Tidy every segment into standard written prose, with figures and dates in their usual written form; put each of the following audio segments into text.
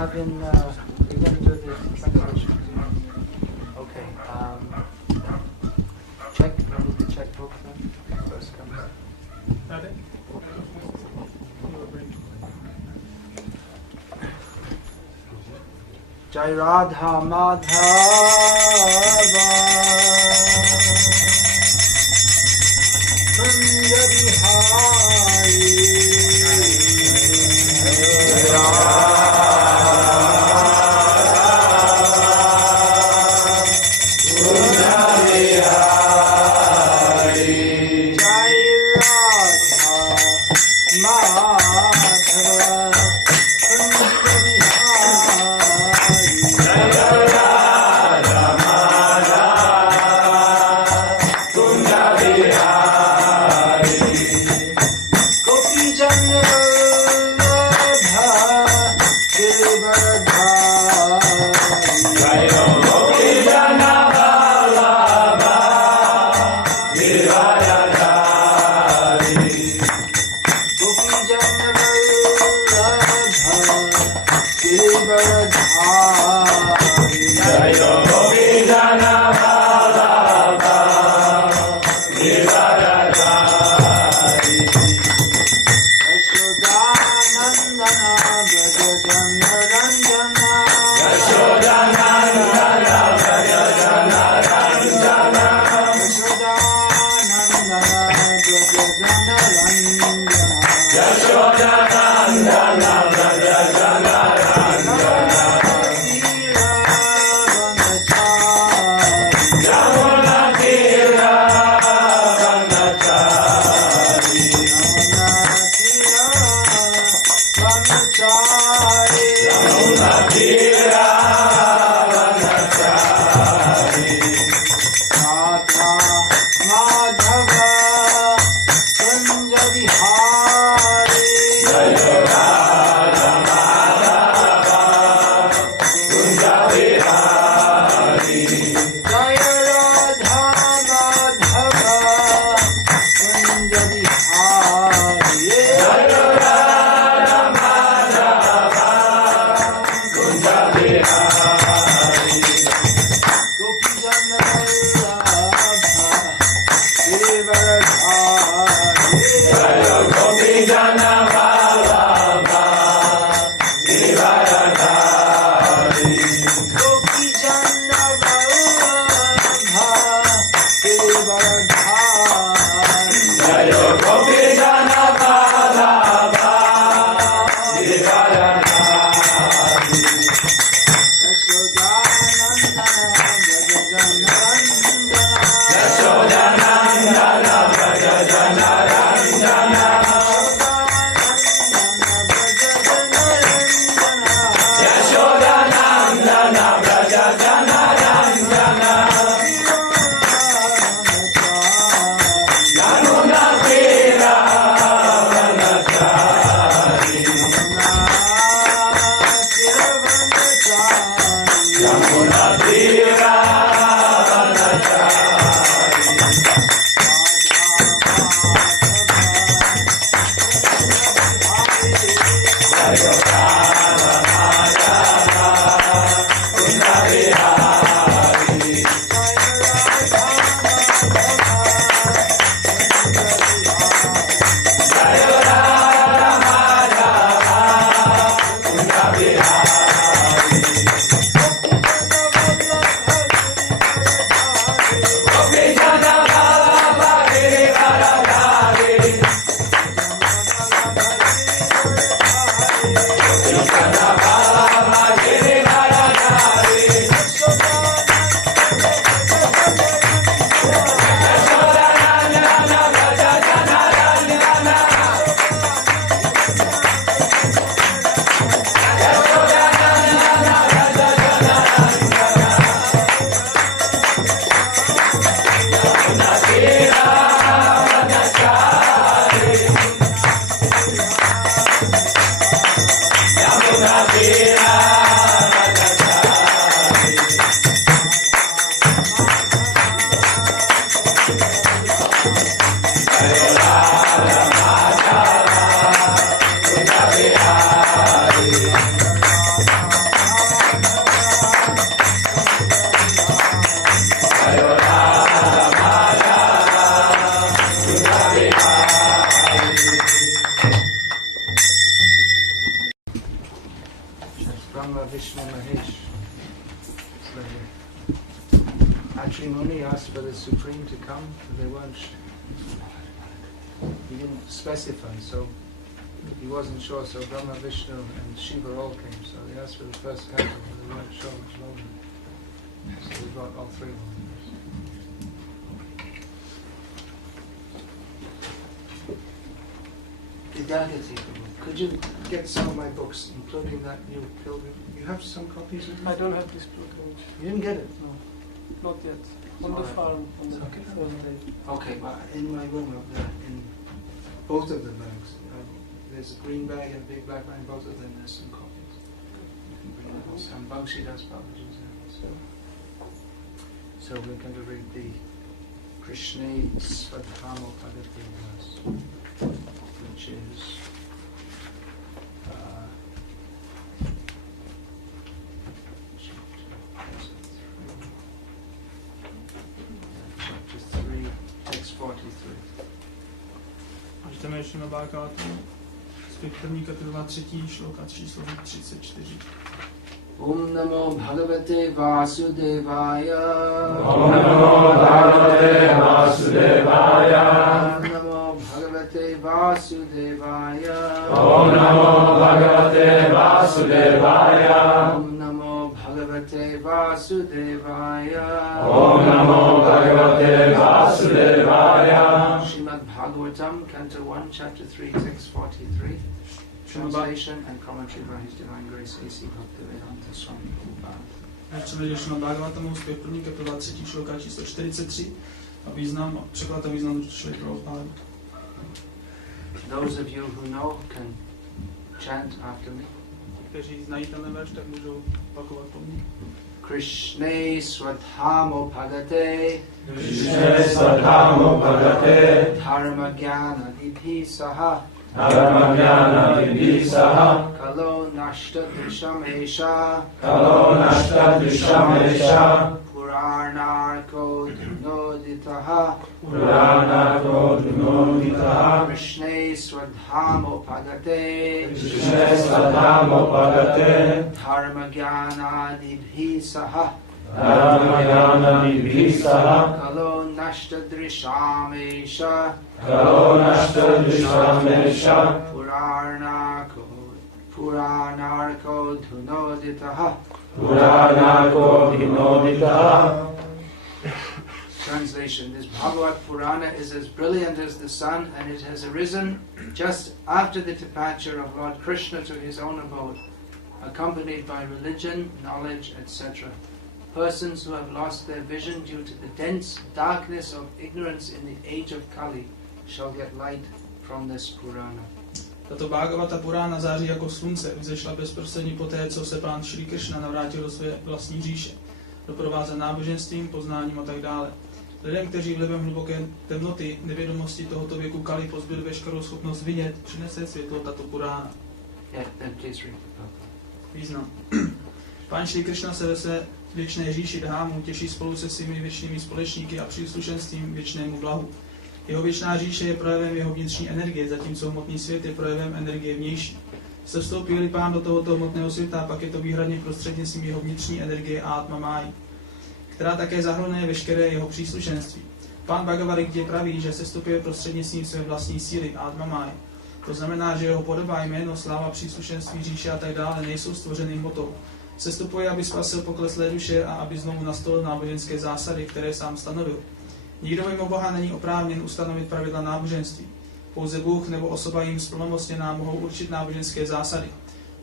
having, you're going to do the translation. Okay. Check. We need the checkbook then. First comes. Jai Radha Madhava Kunja Bihari they weren't. He didn't specify, so he wasn't sure. So Brahma, Vishnu, and Shiva all came. So they asked for the first candle, and they weren't sure which one. So we brought all three volunteers. Could you get some of my books, including that new pilgrim? You have some copies of it? I don't have this pilgrimage. You didn't get it? No, not yet. On the farm, on the Thursday. Okay, well, in my room up there, in both of the bags. There's a green bag and a big black bag, both of them, there's some copies. You can bring them also. And Bhakti Vikas Swami BVKS. So we're going to read the Krishna Svadhamo Bhakti Vikas, which is chapter 3, text 43. Čteme ještě na Bhagavatu, zpět první kapitola 3. šloka číslo 34. Om Namo Bhagavate Vasudevaya. Om Namo Bhagavate Vasudevaya. Om Namo Bhagavate Vasudevaya. Om Namo Bhagavate Vasudevaya. Om Namo Bhagavate Vasudevaya. Om Namo Bhagavate Vasudevaya. Srimad Bhagavatam, Canto 1, Chapter 3, Text 43. Translation and commentary by His Divine Grace A.C. Bhakti Vikas Swami BVKS. Převedli jsme Bhagavatamu zpět první kapitola 3. šloka číslo 43 a význam, překlad a význam šli pro pádu. Those of you who know can chant after me. Kteří znají ten verš, tak můžou opakovat po mně. Krishna Svadhamo Bhagate. Krishna Svadhamo Bhagate. Dharma Jnana Nidhi Saha. Dharma Jnana Nidhi Saha. Kalo Nashta Drisham Esha. Kalo Nashta Drisham Esha. Puranarko Dunoditaha. Puranarko Dunoditaha. Krishna Svadhamo Bhagate. Krishna Svadhamo Bhagate. Dharma Jnana Nidhi Saha. Dharma Jnana Nidhi Saha. Kalo Nashta Drisham Esha. Kalo Nashta Drisham Esha. Puranarko Dunoditaha. Puranarko Dunoditaha. Translation. This Bhagavad Purana is as brilliant as the sun, and it has arisen just after the departure of Lord Krishna to his own abode, accompanied by religion, knowledge, etc. Persons who have lost their vision due to the dense darkness of ignorance in the age of Kali shall get light from this Purana. Tato Bhagavata Purána září jako slunce, vzešla bezprostředně poté, co se pán Šrí Kršna navrátil do své vlastní říše, doprovázen náboženstvím, poznáním a tak dále. Lidem, kteří vlivem hluboké temnoty, nevědomosti tohoto věku Kali pozbyli veškerou schopnost vidět, přinese světlo tato Purána. Význam. Pán Šrí Kršna se ve své věčné říši Dhámu těší spolu se svými věčnými společníky a příslušenstvím věčnému blahu. Jeho věčná říše je projevem jeho vnitřní energie, zatímco hmotný svět je projevem energie vnější. Vstoupil-li pán do tohoto hmotného světa, pak je to výhradně prostřednictvím jeho vnitřní energie Atma Máji, která také zahrnuje veškeré jeho příslušenství. Pán Bhagavad Gita praví, že sestupuje prostřednictvím své vlastní síly Atma Máji. To znamená, že jeho podoba, jméno, sláva, příslušenství, říše a tak dále nejsou stvořeny hmotou. Sestupuje, aby spasil pokleslé duše a aby znovu nastolil náboženské zásady, které sám stanovil. Nikdo mimo Boha není oprávněn ustanovit pravidla náboženství. Pouze Bůh nebo osoba jim splnomocněná mohou určit náboženské zásady.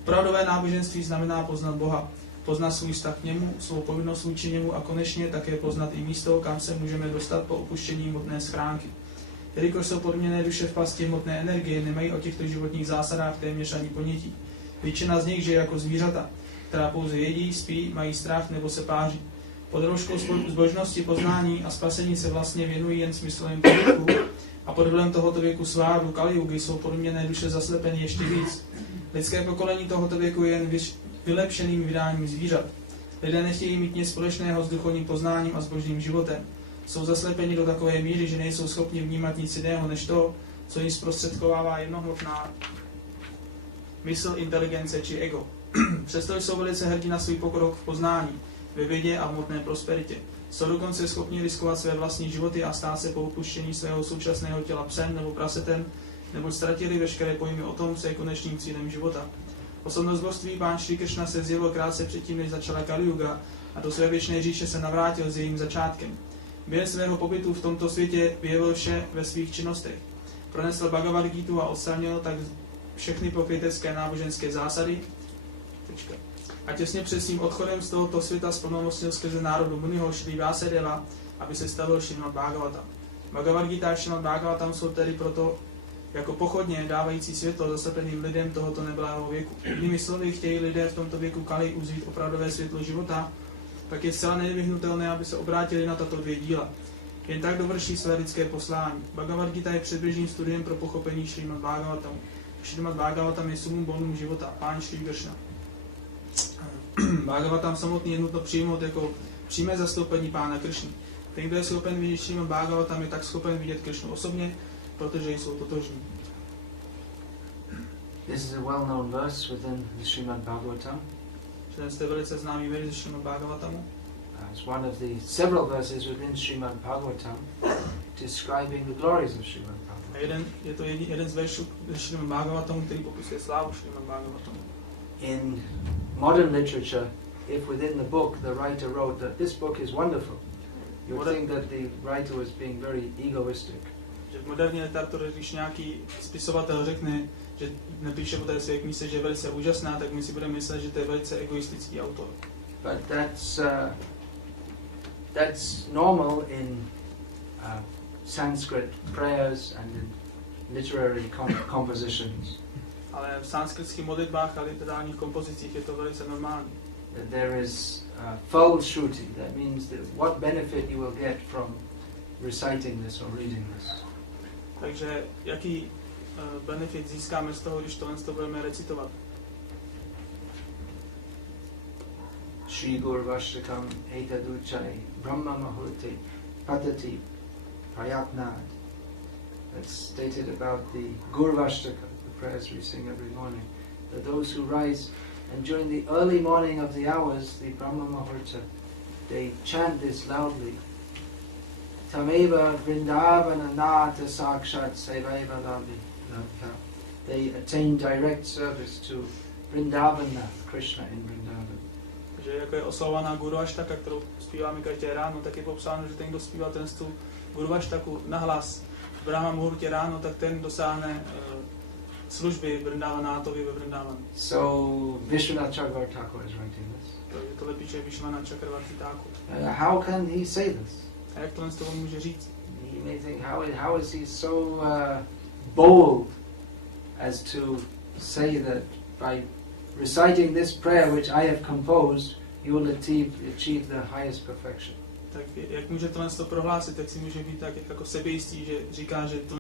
Opravdové náboženství znamená poznat Boha, poznat svůj vztah k němu, svou povinnost vůči němu a konečně také poznat i místo, kam se můžeme dostat po opuštění hmotné schránky. Jelikož jsou podměněné duše v pasti hmotné energie, nemají o těchto životních zásadách téměř ani ponětí. Většina z nich žije jako zvířata, která pouze jedí, spí, mají strach nebo se páří. Pod rouškou zbožnosti, poznání a spasení se vlastně věnují jen smyslovým pohybu a pod vlivem tohoto věku sváru Kaliugy jsou podměněné duše zaslepeny ještě víc. Lidské pokolení tohoto věku je jen vylepšeným vydáním zvířat. Lidé nechtějí mít nic společného s duchovním poznáním a s božím životem. Jsou zaslepeni do takové míry, že nejsou schopni vnímat nic jiného než to, co jim zprostředkovává jednohmotná mysl, inteligence či ego. Přesto jsou velice hrdí na svůj pokrok v poznání, ve vědě a v hmotné prosperitě. Jsou dokonce schopni riskovat své vlastní životy a stát se po opuštění svého současného těla psem nebo prasetem, nebo ztratili veškeré pojmy o tom, co je konečným cílem života. Osobnost božství Pán Šrí Kršna se zjevil krátce předtím, než začala Kali Yuga, a do své věčné říše se navrátil s jejím začátkem. Během svého pobytu v tomto světě vyjevil vše ve svých činnostech. Pronesl Bhagavad Gítu a odstranil tak všechny pokrytecké náboženské zásady. A těsně před svým odchodem z tohoto světa splnomocnil skrze národu Muniho Šrí Vásedeva, aby se stavil Šrimad Bhagavatam. Bhagavad Gita a Šrimad Bhagavatam jsou tedy proto jako pochodně dávající světlo zaslepeným lidem tohoto neblahého věku. Jinými slovy, chtějí lidé v tomto věku Kali uzřít opravdové světlo života, tak je zcela nevyhnutelné, aby se obrátili na tato dvě díla. Jen tak dovrší své lidské poslání. Bhagavad Gita je předběžným studiem pro pochopení Šrimad Bhagavatamu. Šrimad Bhagavatam je sumum bonum života, Pán Šrí Kršna. Bhagavatam samotný je nutno přijmout jako přímé zastoupení Pána Kršny. Ten, kdo je schopen vidět Šrimad Bhagavatam, je tak schopen vidět Kršnu osobně, protože jsou totožní. This is a well-known verse within the Srimad Bhagavatam. To je velice známý verš ze Srimad Bhagavatamu. It's one of the several verses within Srimad Bhagavatam describing the glories of Srimad Bhagavatam. Je to jeden z veršů ze Srimad Bhagavatamu, který popisuje slávu Srimad Bhagavatamu. In modern literature, if within the book the writer wrote that this book is wonderful, you would think that the writer was being very egoistic. Že v moderní literatuře, když nějaký spisovatel řekne, že napíše o té své knížce, že je velice úžasná, tak my si budeme myslet, že to je velice egoistický autor. But that's normal in Sanskrit prayers and in literary compositions. Ale v sanskritských modlitbách a literárních kompozicích je to velice normální. There is fal shruti, that means that what benefit you will get from reciting this or reading this. Takže jaký benefit získáme z toho, když to budeme recitovat? Shri Gurvashtakam Etaduchai Brahma Mahurti Patati Prayatnad. That's stated about the Gurvashtaka, the prayers we sing every morning. That those who rise and during the early morning of the hours, the Brahma Mahurta, they chant this loudly. Tameva Vrindavana Nata Sakshat Sevaiva Lavi. They attain direct service to Vrindavana, Krishna in Vrindavan. Takže jako je oslavovaná Gurvaštaka, kterou zpíváme každé ráno, tak je popsáno, že ten, kdo zpívá ten Gurvaštaku nahlas v Brahma Muhurtě ráno, tak ten dosáhne služby Vrindavanátovi ve Vrindavanu. So Vishwanath Chakravarti Thakur is writing this. Tohle píše Vishwanath Chakravarti Thakur. How can he say this? A jak tohle z toho může říct? You may think, how is he so bold as to say that by reciting this prayer which I have composed, you will achieve the highest perfection. Tak jak může tohle z toho prohlásit, tak si může být tak jako sebejistý, že říká, že to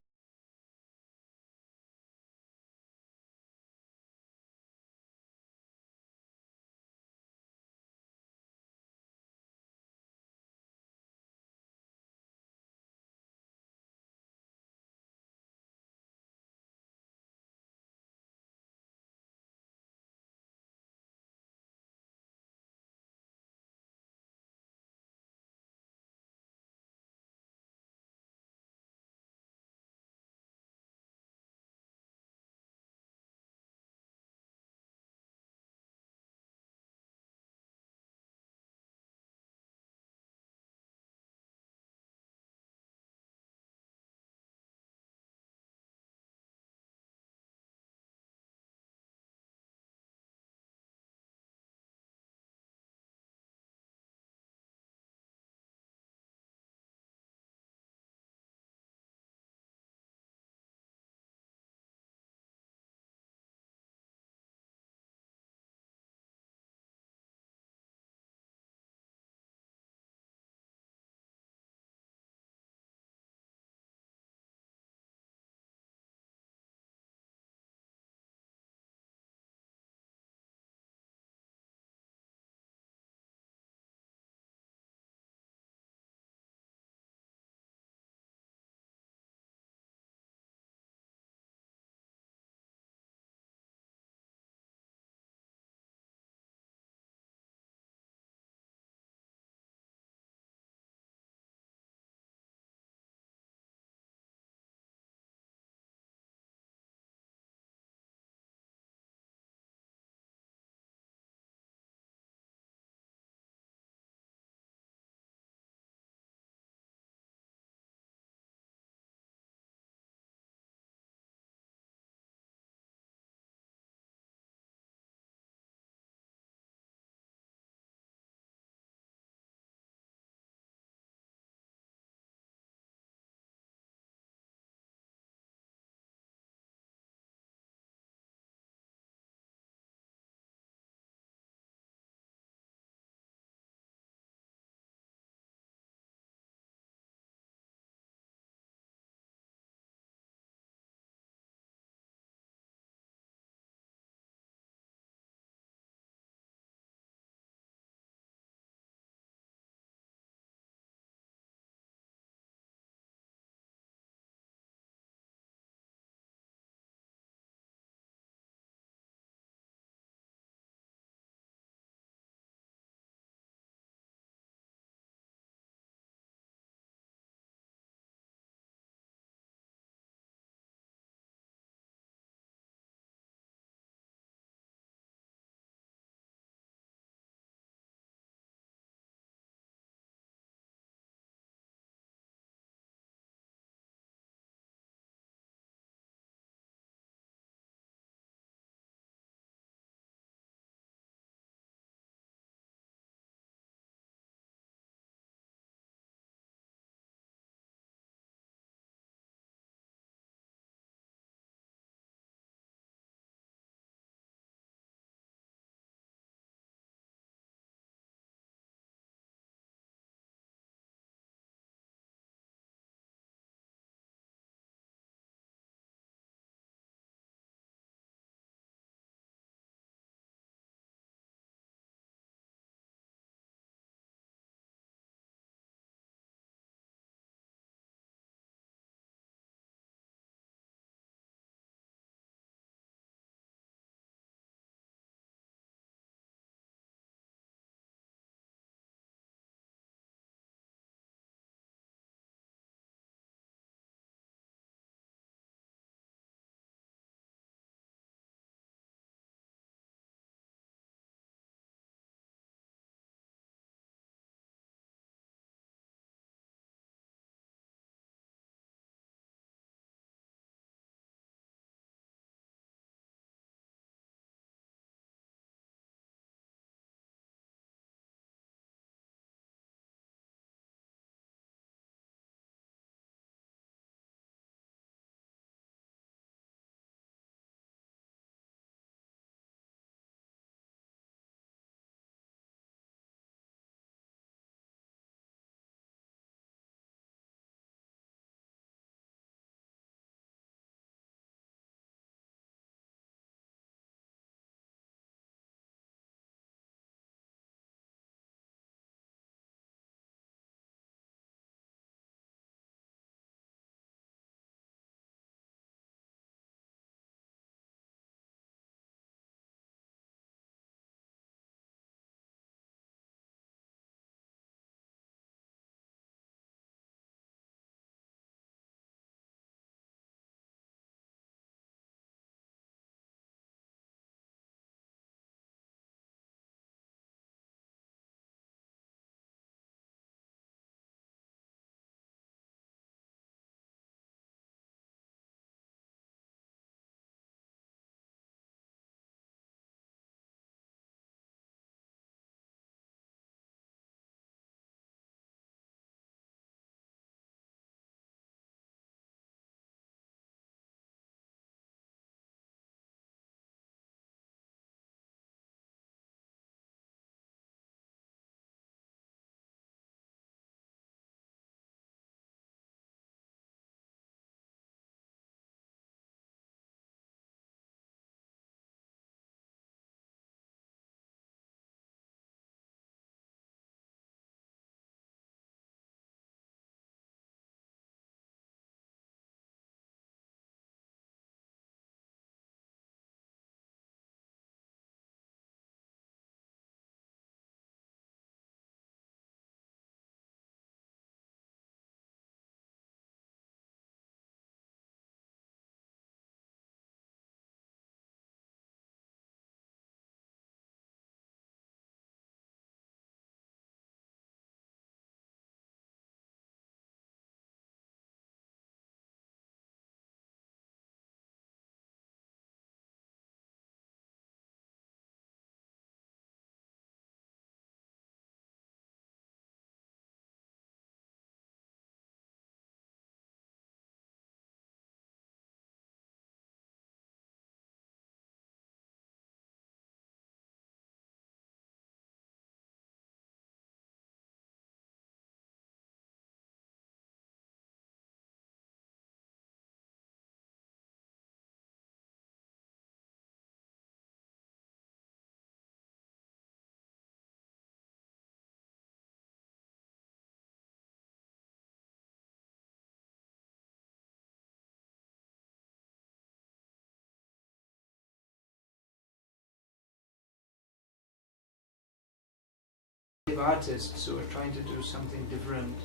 creative artists who are trying to do something different,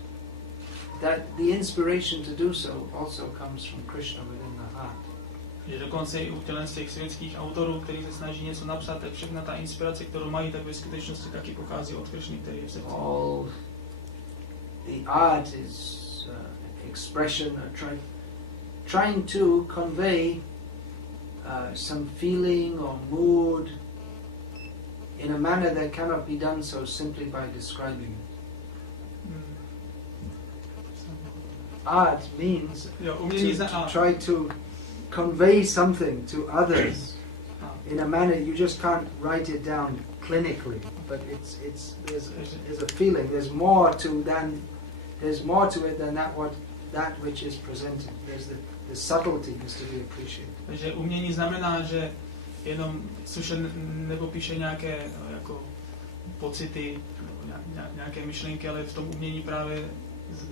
that the inspiration to do so also comes from Krishna within the heart. Že dokonce i u těch světských autorů, kteří se snaží něco napsat, tak všechna ta inspirace, kterou mají, tak ve skutečnosti taky pochází od Krishny, který je v srdci. All the art is expression, trying to convey some feeling or mood in a manner that cannot be done so simply by describing it. Art means to try to convey something to others in a manner you just can't write it down clinically, but there's a feeling. There's more to it than that which is presented. There's the subtlety has to be appreciated. Takže umění znamená, že jenom což nepopíše nějaké jako pocity, nějaké myšlenky, ale v tom umění právě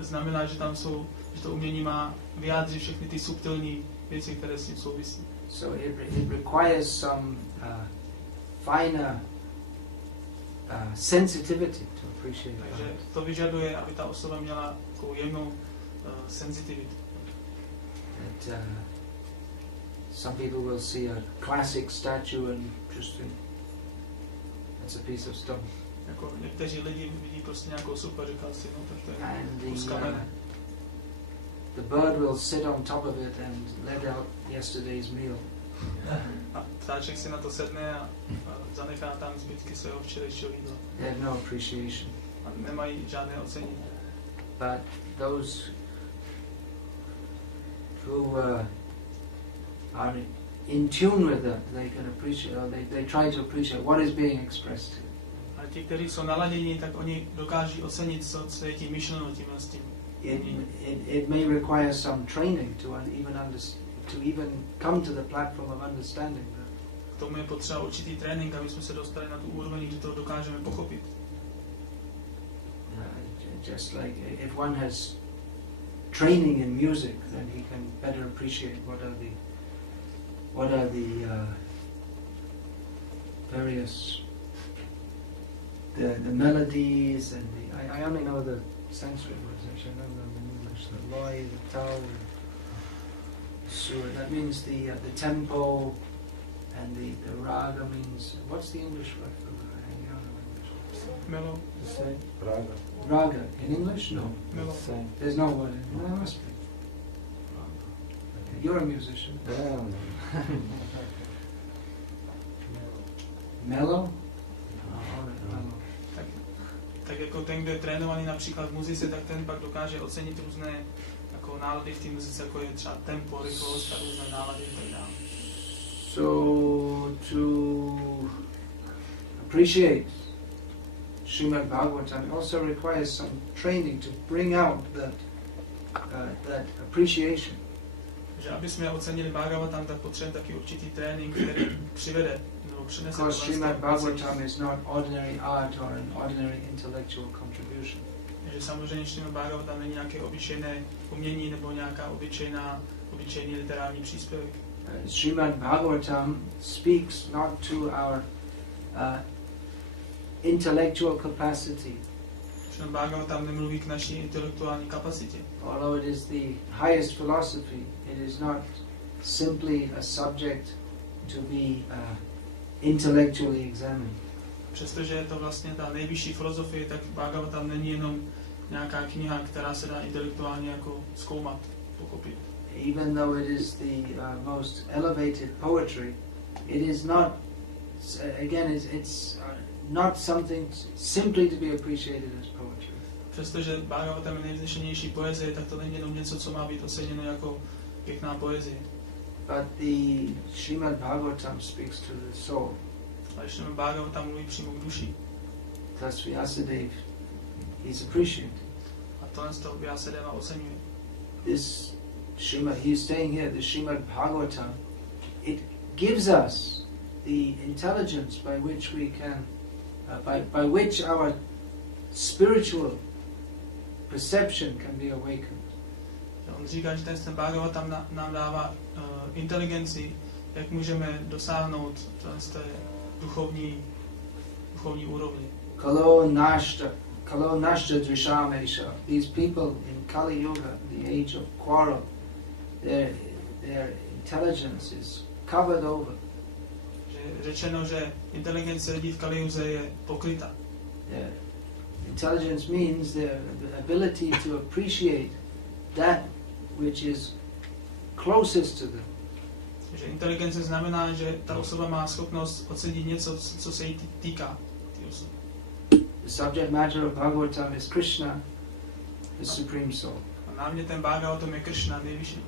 znamená, že tam jsou, že to umění má vyjádřit všechny ty subtilní věci, které s tím souvisí. So it requires some finer sensitivity to appreciate it. Takže to vyžaduje, aby ta osoba měla takovou jemnou senzitivitu. That some people will see a classic statue and just think that's a piece of stone. Jako někteří lidi vidí prostě nějakou super, říká si, no tak to je kus kamene. The bird will sit on top of it and let out yesterday's meal. A ptáček si na to sedne a zanechá tam zbytky svého včerejšího jídla. They have no appreciation. A nemají žádné ocenění. But those who are in tune with that, they can appreciate, or they try to appreciate what is being expressed. A ti, kteří jsou naladěni, tak oni dokáží ocenit, co je tím myšleno tím a s tím. It may require some training to even come to the platform of understanding that. K tomu je potřeba určitý trénink, aby jsme se dostali na tu úroveň, že to dokážeme pochopit. Just like if one has training in music, then he can better appreciate what are the various the melodies and I only know the Sanskrit words, actually I know them in English. The loy, the tau, the sur. That means the tempo, and the raga means, what's the English word for raga? Hang on in English. Melo. The same. Raga. Raga. In English? No. Melo. The same. There's no word in English. There must be. You're a musician. Yeah. Mellow? Tak jako ten, kdo je trénovaný například v muzice, tak ten pak dokáže ocenit různé jako nálady v té muzice, jako je třeba tempo, rychlost a různé nálady a tak dále. So to appreciate Srimad Bhagavatam also requires some training to bring out that appreciation. Takže aby jsme ocenili Bhagavatam, tak potřebujeme taky určitý trénink, který přivede nebo přinese. Because Srimad Bhagavatam is not ordinary art or an ordinary intellectual contribution. Takže samozřejmě Srimad Bhagavatam není nějaké obyčejné umění nebo nějaká obyčejný literární příspěvek. Srimad Bhagavatam speaks not to our intellectual capacity. Srimad Bhagavatam nemluví k naší intelektuální kapacitě. Although it is the highest philosophy, it is not simply a subject to be intellectually examined. Přestože je to vlastně ta nejvyšší filozofie, tak Bhagavatam není jenom nějaká kniha, která se dá intelektuálně jako zkoumat, pochopit. Even though it is the most elevated poetry, it is not, again, it's not something simply to be appreciated as poetry. Přestože Bhagavatam je nejvznešenější poezie, tak to není jenom něco, co má být oceněno jako pěkná poezie. But the Srimad Bhagavatam speaks to the soul. Ale Srimad Bhagavatam mluví přímo k duši. Thus Vyasadeva is appreciated. A tohle z toho Vyasadeva oceňuje. This Srimad, he's saying here, the Srimad Bhagavatam, it gives us the intelligence by which we can, by which our spiritual perception can be awakened. On říká, že ten Bhagavatam nám dává inteligenci, jak můžeme dosáhnout z té duchovní úrovni. Kalo nashta drishamesha. These people in Kali Yuga, the age of quarrel, their intelligence is covered over. Řečeno, že inteligence lidí v Kaliuze je pokryta. Intelligence means the ability to appreciate that which is closest to them. Že inteligence znamená, že ta osoba má schopnost ocenit něco, co se jí týká. The subject matter of Bhagavatam is Krishna, the Supreme Soul. A námětem Bhagavatam je Krishna,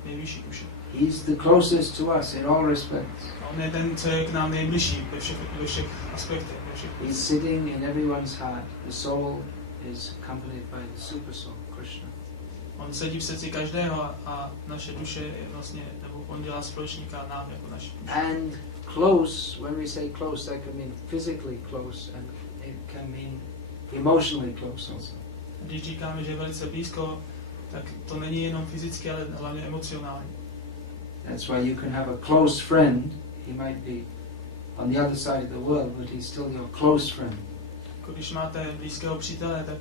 nejvyšší duše. He's the closest to us in all respects. On je ten, co je k nám nejbližší ve všech aspektech. He's sitting in everyone's heart. The soul is accompanied by the Super Soul, Krishna. On sedí v srdci každého a naše duše je vlastně, nebo on dělá společníka nám jako naši duše. And close, when we say close, that can mean physically close and it can mean emotionally close also. Když říkáme, že je velice blízko, tak to není jenom fyzicky, ale hlavně emocionálně. That's why you can have a close friend. He might be on the other side of the world, but he's still your close friend. Když máte blízkého přítele, tak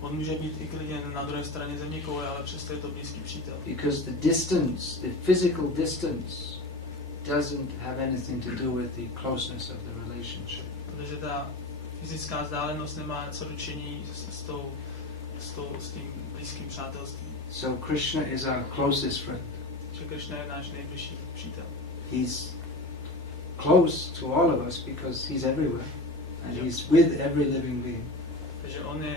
on může být i klidně na druhé straně zeměkoule, ale přesto je to blízký přítel. Because the distance, the physical distance, doesn't have anything to do with the closeness of the relationship. Protože ta fyzická vzdálenost nemá co dočení s tím blízkým přátelstvím. So Krishna is our closest friend. Že Krishna je náš nejbližší přítel. He's close to all of us because he's everywhere and he's with every living being. Takže on je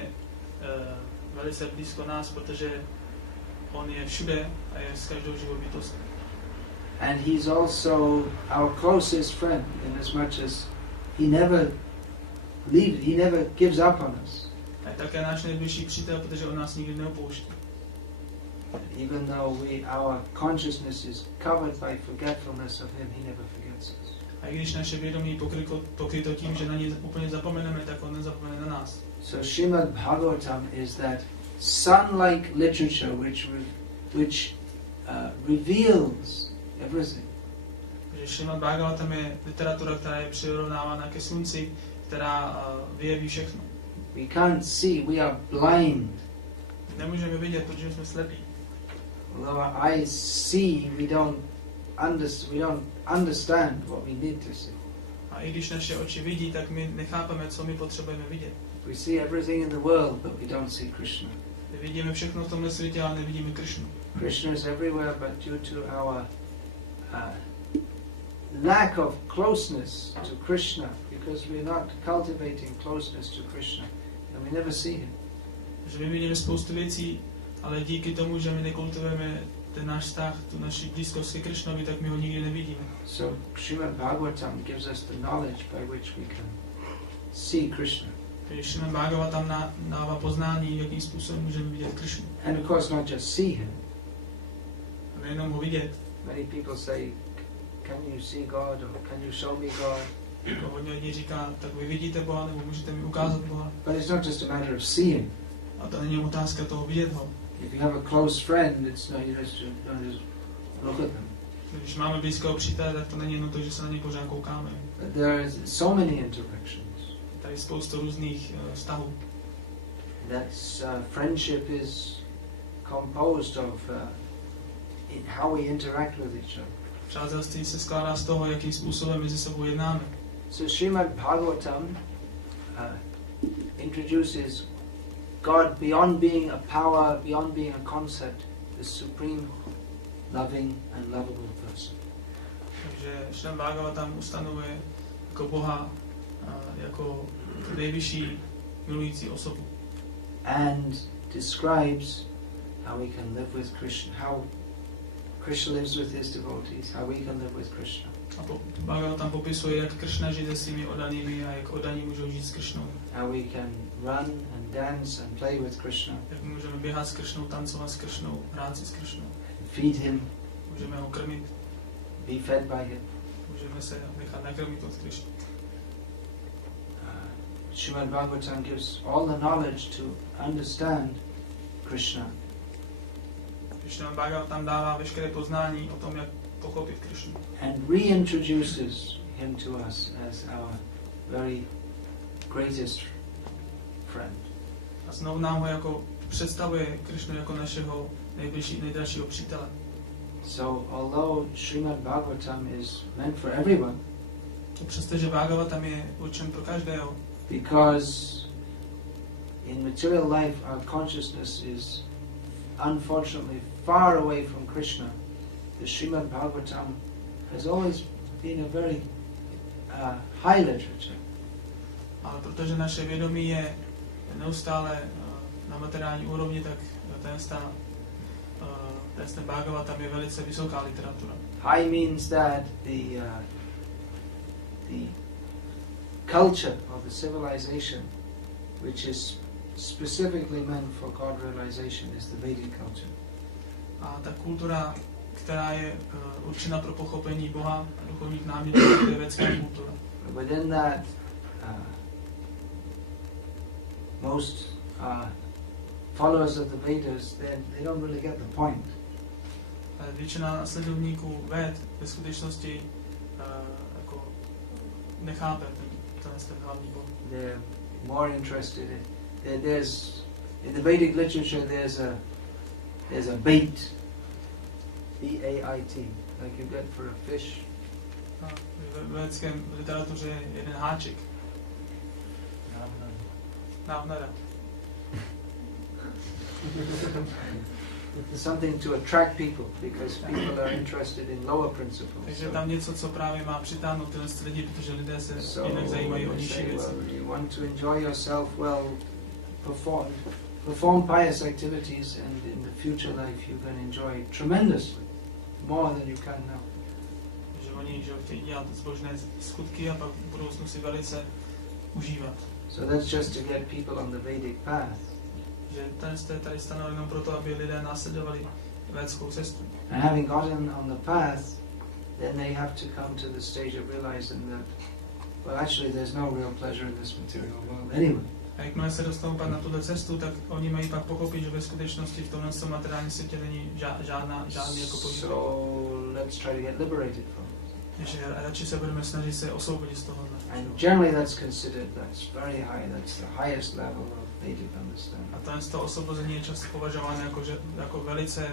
velice blízko nás, protože on je všude a je s každou živou bytostí. And he's also our closest friend in as much as he never gives up on us. A je také náš nejbližší přítel, protože on nás nikdy neopouští. Even though our consciousness is covered by forgetfulness of him, he never forgets us. A i když naše vědomí je pokryto tím, že na něj úplně zapomeneme, tak on nezapomene na nás. So Srimad Bhagavatam is that sun-like literature which reveals everything. Takže Srimad Bhagavatam je literatura, která je přirovnávána ke slunci, která vyjeví všechno. We can't see, we are blind. Nemůžeme vidět, protože jsme slepí. Although our eyes see, we don't understand what we need to see. A i když naše oči vidí, tak my nechápeme, co my potřebujeme vidět. We see everything in the world, but we don't see Krishna. My vidíme všechno v tomhle světě, ale nevidíme Krishnu. Krishna is everywhere, but due to our lack of closeness to Krishna, because we're not cultivating closeness to Krishna, and we never see him. Takže my vidíme spoustu věcí, ale díky tomu, že my nekultivujeme ten náš vztah, tu naši blízkost ke Krishnovi, tak my ho nikdy nevidíme. So Srimad Bhagavatam gives us the knowledge by which we can see Krishna. Takže Srimad Bhagavatam dává poznání, jakým způsobem můžeme vidět Krishnu. And of course not just see him. A nejenom ho vidět. Many people say, can you see God or can you show me God? Jako hodně lidí říká, tak vy vidíte Boha, nebo můžete mi ukázat Boha. But it's not just a matter of seeing. A to není otázka toho vidět ho. If you have a close friend, it's not, you just don't just look at them. Když máme blízkého přítele, tak to není jenom to, že se na něj pořád koukáme. But there is so many interactions. Tady je spoustu různých vztahů. That's friendship is composed of how we interact with each other. Přátelství se skládá z toho, jakým způsobem mezi sebou jednáme. So Srimad Bhagavatam introduces God beyond being a power, beyond being a concept, the supreme, loving and lovable person. Takže Srimad Bhagavatam ustanovuje jako Boha, jako nejvyšší milující osobu. And describes how we can live with Krishna, how Krishna lives with his devotees, how we can live with Krishna. A Bhagavatam popisuje, jak Krishna žije s těmi oddanými a jak oddaní můžou žít s Krishnou. How we can run and dance and play with Krishna. Jak můžeme běhat s Krishnou, tancovat s Krishnou, hrát si s Krishnou. Feed him. Můžeme ho krmit. Be fed by him. Můžeme se nechat nakrmit od Krishny. Srimad Bhagavatam gives all the knowledge to understand Krishna. Srimad Bhagavatam dává veškeré poznání o tom, jak pochopit Krishnu. And reintroduces him to us as our very greatest friend. A znovu nám ho jako představuje Krišnu jako našeho nejdražšího přítele. So although Srimad Bhagavatam is meant for everyone, Přestože Bhagavatam je určen pro každého, because in material life our consciousness is unfortunately far away from Krishna, the Srimad Bhagavatam has always been a very high literature. ale protože naše vědomí je neustále na materiální úrovni, tak ten Bhagavatam je velice vysoká literatura. High means that the culture of the civilization, which is specifically meant for God realization, is the Vedic culture. A ta kultura, která je určena pro pochopení Boha a duchovních námětů, je védská kultura. Within that, most followers of the Vedas, they don't really get the point. Většina následovníků Véd ve skutečnosti jako nechápe ten hlavní bod. They're more interested in there's in the Vedic literature there's a bait, B-A-I-T, like you get for a fish. Ve védském literatuře je jeden háček. Návnada. Something to attract people, because people are interested in lower principles. Takže tam něco, co právě má přitáhnout tyhle lidi, protože lidé se jinak zajímají o nižší věci. You want to enjoy yourself, well, perform pious activities, and in the future life you can enjoy tremendously more than you can now. Že oni chtějí dělat zbožné skutky a pak v budoucnu si velice užívat. So that's just to get people on the Vedic path. Že ten je tady stanoven jenom proto, aby lidé následovali védskou cestu. And having gotten on the path, then they have to come to the stage of realizing that, well, actually there's no real pleasure in this material world anyway. A jakmile se dostanou pak na tuto cestu, tak oni mají pak pochopit, že ve skutečnosti v tomhle materiálním světě není žádný jako požitek. So let's try to get liberated from it. Takže radši se budeme snažit se osvobodit z tohohle. And generally that's considered, that's very high, that's the highest level of Vedic understanding. A to osvobození je často považováno jako velice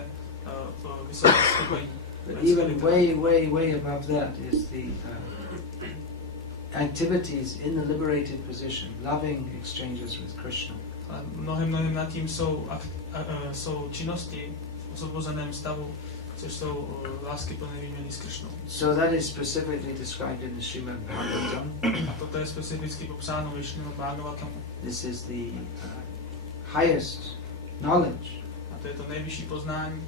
vysoké stupeň. But even way above that is the activities in the liberated position, loving exchanges with Krishna. Ale mnohem nad tím jsou činnosti v osvobozeném stavu, což jsou láskyplné výměny s Krishnou. So that is specifically described in the Srimad Bhagavatam. A toto je specificky popsáno ve Srimad Bhagavatamu. This is the highest knowledge. A to je to nejvyšší poznání.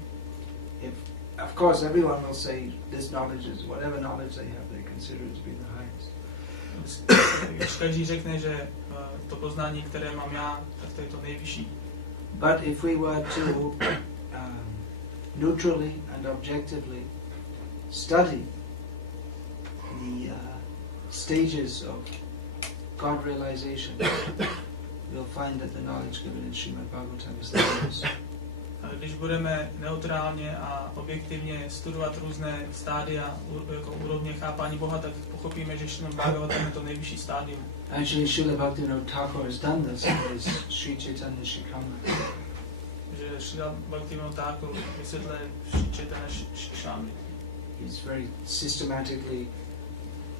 Of course, everyone will say this knowledge is whatever knowledge they have, they consider it to be the highest. Když každý řekne, že to poznání, které mám já, tak to je to nejvyšší. But if we were to neutrally and objectively study the stages of God realization, we'll find that the knowledge given in Srimad Bhagavatam is the highest. Když budeme neutrálně a objektivně studovat různé stádia, jako úrovně chápání Boha, tak pochopíme, že Srimad Bhagavatam je to nejvyšší stádium. Actually, Srila Bhaktivinoda Thakur has done this in his Sri Chaitanya Shikamra. Že Srila Bhaktivinoda Thakur vysvětluje Sri Chaitanya Shikamra. He's very systematically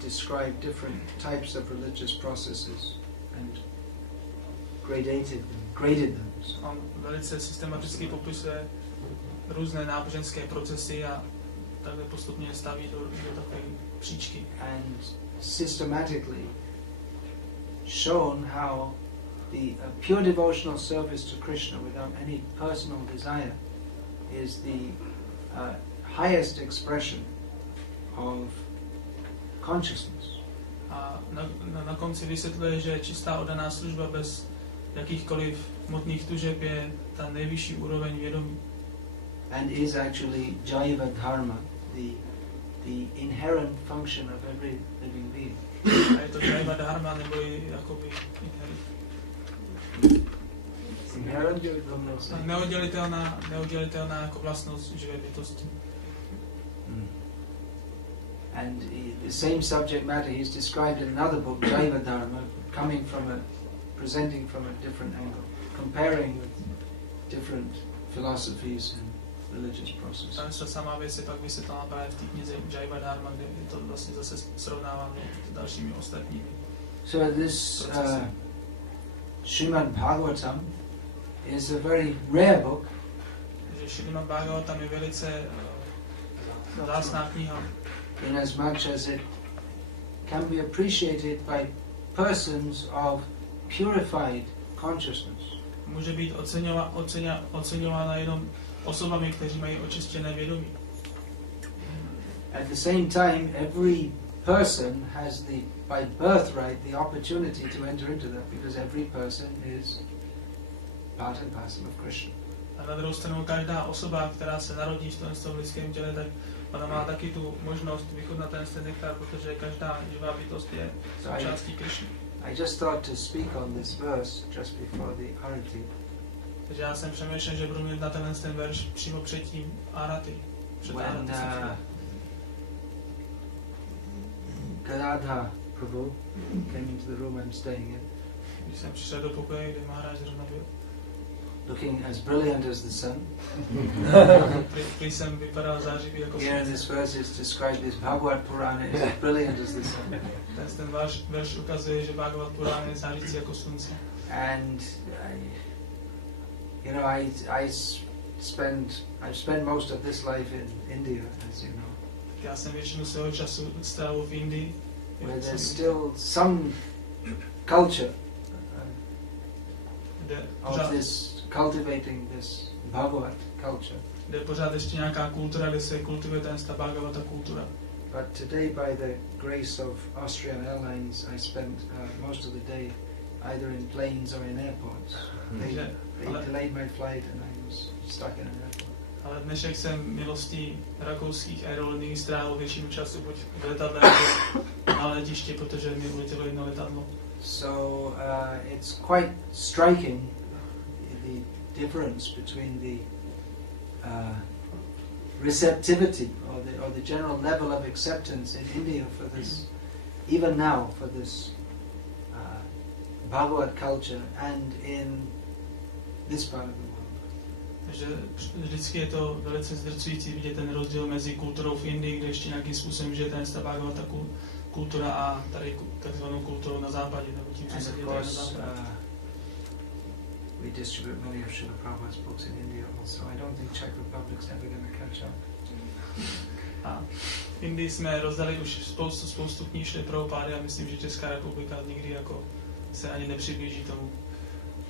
described different types of religious processes and graded them. On velice systematicky popisuje různé náboženské procesy a takhle postupně staví do takové příčky. And systematically shown how the pure devotional service to Krishna without any personal desire is the highest expression of consciousness. A na konci vysvětluje, že čistá oddaná služba bez jakýchkoliv hmotných tužeb je ta nejvyšší úroveň vědomí. And is actually Jaiva Dharma, the inherent function of every living being. A je to Jaiva Dharma, nebo jakoby Inherent? Neoddělitelná jako vlastnost živé bytosti. And the same subject matter is described in another book, Jaiva Dharma, coming from a presenting from a different angle, comparing with different philosophies and religious processes. Ta samá věc je pak vysvětlena právě v té knize Jiva Dharma, kde to vlastně zase srovnáváme s dalšími ostatními. So this Srimad Bhagavatam is a very rare book. Takže Srimad Bhagavatam je velice vzácná kniha. In as much as it can be appreciated by persons of purified consciousness. Může být oceňována jenom osobami, kteří mají očištěné vědomí. At the same time, every person has by birthright the opportunity to enter into that, because every person is part and parcel of Krishna. A na druhou stranu každá osoba, která se narodí v tom lidském těle, tak ona má taky tu možnost vychutnat ten nektar, protože každá živá bytost je součástí Krishny. I just thought to speak on this verse just before the Arati. Takže já jsem přemýšlel, že budu mít na ten verš přímo před tím Arati. When Gadadhar Prabhu came into the room I'm staying in, když jsem přišel do pokoje, kde Maharaj zrovna byl, looking as brilliant as the sun. Prý jsem vypadal zářivý jako Here in this verse is described as Bhagavad Purana is as brilliant as the sun. Ten verš ukazuje, že Bhagavad Purana je zářící jako slunce. And I've spent most of this life in India, as you know. Já jsem většinu svého času strávil v Indii, where there's still some culture of this cultivating this Bhagavad culture. Kde pořád ještě nějaká kultura, kde se kultivuje ta Bhagavata kultura. But today, by the grace of Austrian Airlines, I spent most of the day either in planes or in airports. They delayed my flight and I was stuck in an airport. Ale dnešek jsem milostí rakouských aerolinií strávil většinu času buď v letadle nebo na letišti, protože mi uletělo jedno letadlo. So it's quite striking the difference between the receptivity or the general level of acceptance in India for this, even now, for this Bhagavad culture and in this part of the world. Takže vždycky je to velice zdrcující vidět ten rozdíl mezi kulturou v Indii, kde ještě nějakým způsobem žije ta Bhagavata kultura a tady takzvanou kulturou na západě, nebo tím, co se děje na západě. We distribute many of Srila Prabhupada's books in India also. I don't think Czech Republic's ever going to catch up. A v Indii jsme rozdali už spoustu knih Srily Prabhupády a myslím, že Česká republika nikdy jako se ani nepřiblíží tomu.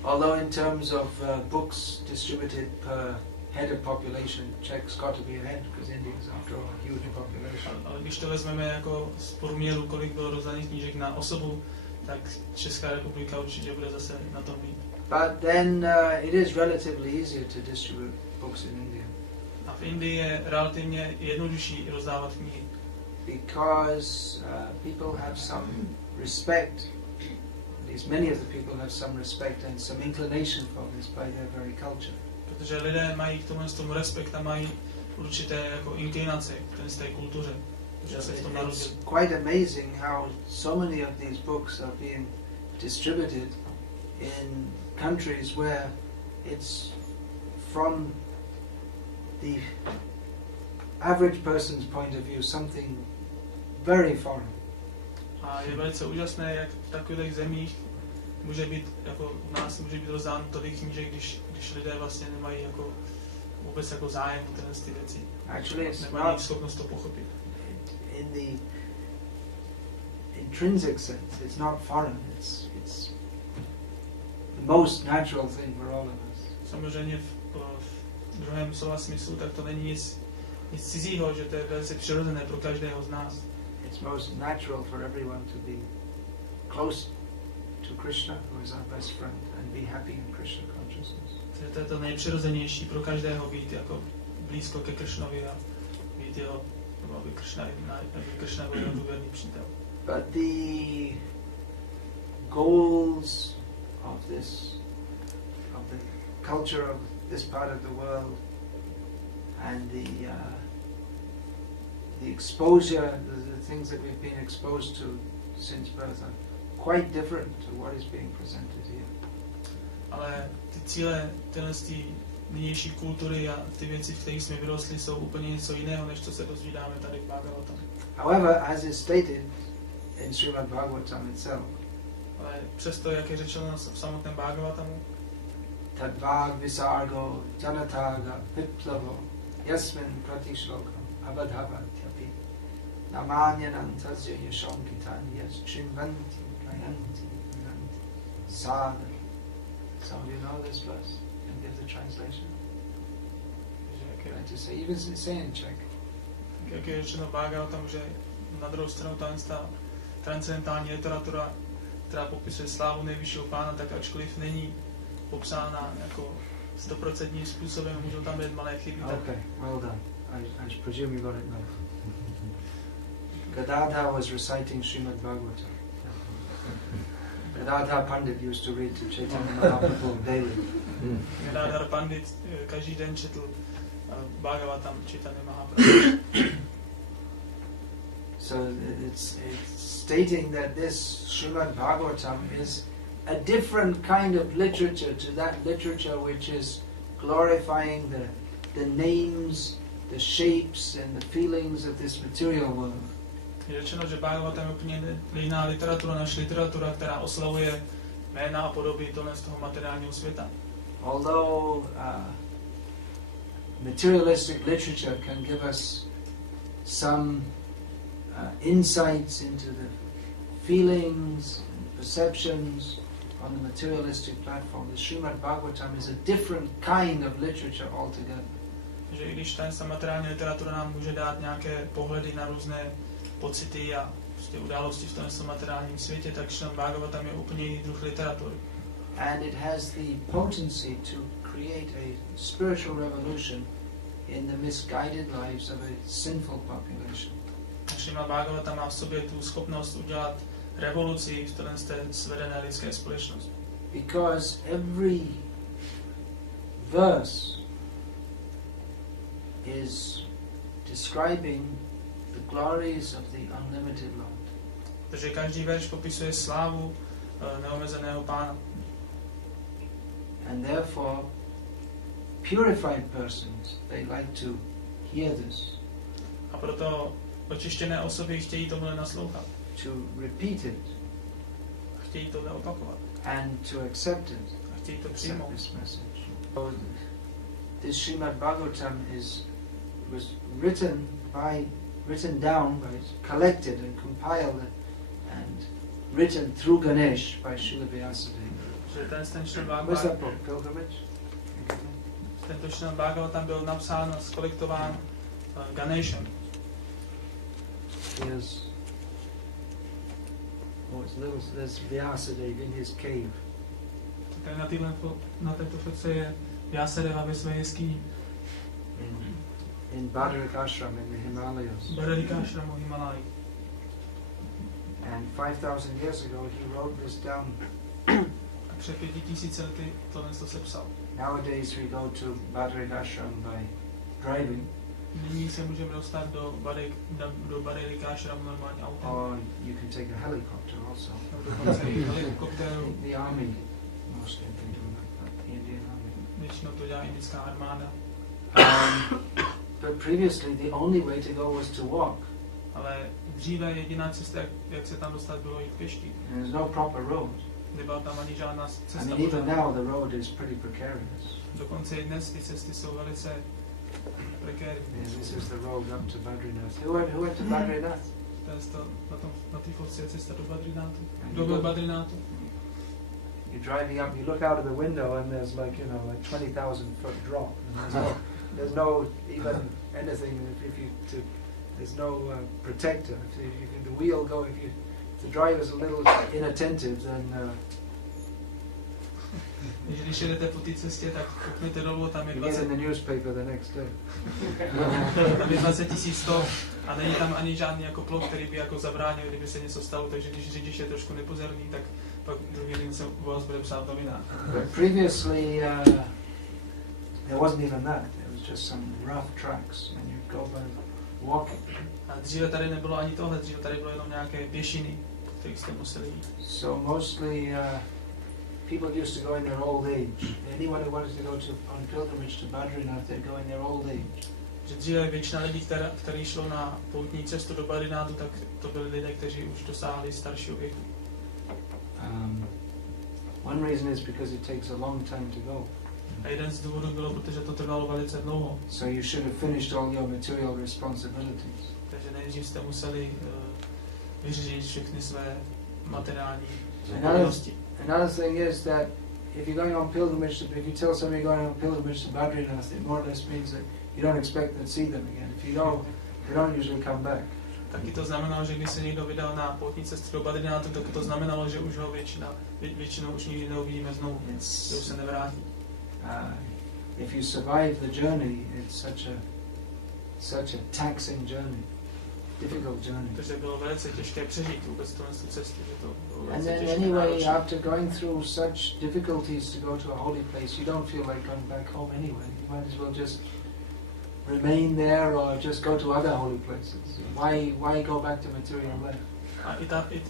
Although in terms of books distributed per head of population, Czech's got to be ahead because India is after all a huge population. Ale když to vezmeme jako z průměru, kolik bylo rozdaných knížek na osobu, tak Česká republika určitě bude zase na tom líp. But then it is relatively easier to distribute books in India. A v Indii je relativně jednodušší rozdávat knihy. Because people have some respect, at least many of the people have some respect and some inclination for this by their very culture. Protože lidé mají k tomu respekt a mají určité jako inklinace k té kultuře. It's quite amazing how so many of these books are being distributed in countries where it's from the average person's point of view something very foreign. A je velice úžasné, jak v takových zemích může být, jako u nás může být rozdáno tolik knížek, když lidé vlastně nemají jako vůbec jako zájem o tyhle ty věci. Actually, nemají schopnost to pochopit. In the intrinsic sense, it's not foreign. It's the most natural thing for all of us. Samozřejmě v druhém slova smyslu, tak to není nic cizího, že to je velice přirozené pro každého z nás. It's most natural for everyone to be close to Krishna, who is our best friend, and be happy in Krishna consciousness. To je to nejpřirozenější pro každého být jako blízko ke Krishnovi a být jeho, aby Krishna byl jeho důvěrný přítel. But the goals of the culture of this part of the world and the exposure, the things that we've been exposed to since birth are quite different to what is being presented here. Ale ty cíle, tyhle nynější kultury a ty věci, v kterých jsme vyrostli, jsou úplně něco jiného, než co se dozvídáme tady v Bhagavatam. However, as is stated in Srimad Bhagavatam itself, ale přesto, jak je řečeno v samotném Bhagavatamu, Tadvag visargo janataga viplavo yasmin pratishlokam abadhavatyapi namanyanantazya yashonkitan yaschinvanti prayanti nanti sadha. Some of you know this verse and give the translation. Right, to say, even say in Czech. Jak je řečeno v Bhagavatamu, že na druhou stranu ta transcendentální literatura, která popisuje slávu nejvyššího pána, tak ačkoliv není popsána jako 100% způsobem, můžou tam být malé chyby. Okay, well done. I presume you got it right. Gadadhar was reciting Srimad Bhagavatam. Gadadhar Pandit used to read to Chaitanya Mahaprabhu daily. Gadadhar Pandit každý den četl Bhagavatam Chaitanya Mahaprabhu. So it's stating that this Srimad Bhagavatam is a different kind of literature to that literature which is glorifying the names, the shapes and the feelings of this material world. Je řečeno, že Bhagavatam je úplně jiná literatura než literatura, která oslavuje jména a podoby z toho materiálního světa. Although materialistic literature can give us some insights into the feelings and perceptions on the materialistic platform, the Srimad Bhagavatam is a different kind of literature altogether. Že i když ta materiální literatura nám může dát nějaké pohledy na různé pocity a prostě události v tom materiálním světě, tak Srimad Bhagavatam je úplně jiný druh literatury. And it has the potency to create a spiritual revolution in the misguided lives of a sinful population. Srimad Bhagavatam má v sobě tu schopnost udělat revoluci v té svedené lidské společnosti. Because every verse is describing the glories of the unlimited Lord. Takže každý verš popisuje slávu neomezeného Pána. And therefore, purified persons, they like to hear this. A proto očištěné osoby chtějí tohle naslouchat. To repeat it. Chtějí tohle opakovat. And to accept it. A chtějí to přijmout. This message. So, this Srimad Bhagavatam was written down, collected and compiled and written through Ganesh by Srila Vyasadeva. Where's that book? Pilgrimage? Tento Srimad Bhagavatam byl napsán a skolektován Ganeshem. There's Vyasadeva in his cave. Tady na této fotce je Vyasadeva ve své jeskyni. In Bhadrakashram in the Himalayas. Bhadrakashram v Himaláji. And 5,000 years ago he wrote this down. A před 5000 lety tohle se psal. Nowadays we go to Bhadrakashram by driving. Nyní se můžeme dostat do Bhadrakashramu normálně autem. Or you can take a helicopter also. The army mostly they do that. The Indian army. Většinou to dělá indická armáda. But previously the only way to go was to walk. Ale dříve jediná cesta, jak se tam dostat, bylo jít pěšky. There's no proper road. Nebyla tam ani žádná cesta. I mean, even now the road is pretty precarious. Dokonce i dnes ty cesty jsou velice prekérní. This is the road up to Badrinath. Who went to Badrinath? Na té fotce je cesta do Badrináthu. Kdo byl Badrináthu? You're driving up, you look out of the window and there's like 20,000 foot drop. There's no even anything there's no protector. If the wheel if the driver's a little inattentive, then když jedete po té cestě, tak koukněte dolů, tam je 20 in the newspaper the next day. Tam je 20 000 stop a není tam ani žádný jako plot, který by jako zabránil, kdyby se něco stalo, takže když řidič je trošku nepozorný, tak pak druhý den se o vás bude psát v novinách. But previously there wasn't even that. It was just some rough tracks and you'd go by walking. A dříve tady nebylo ani tohle, dříve tady bylo jenom nějaké pěšiny, kterých jste museli jít. So mostly people used to go in their old age. Anyone who wanted to go on pilgrimage to Badrinath, they'd go in their old age. Že dříve většina lidí, kteří šlo na poutní cestu do Badrináthu, tak to byli lidé, kteří už dosáhli staršího věku. One reason is because it takes a long time to go. A jeden z důvodů bylo, protože to trvalo velice dlouho. So you should have finished all your material responsibilities. Takže nejdřív jste museli vyřešit všechny své materiální povinnosti. Another thing is that if you're going on pilgrimage, if you tell somebody you're going on pilgrimage to Badrinath, it more or less means that you don't expect to see them again. If you go, they don't usually come back. Taky to znamenalo, že když se někdo vydal na poutní cestu do Badrináthu, tak to znamenalo, že už ho většinou už nikdy neuvidíme znovu, že už se nevrátí. If you survive the journey, it's such a taxing journey, difficult journey. Takže bylo velice těžké přežít vůbec tu cestu, že to bylo And velice then těžké. anyway, after going through such difficulties to go to a holy place, you don't feel like going back home anyway. You might as well just remain there or just go to other holy places. Why go back to material life? A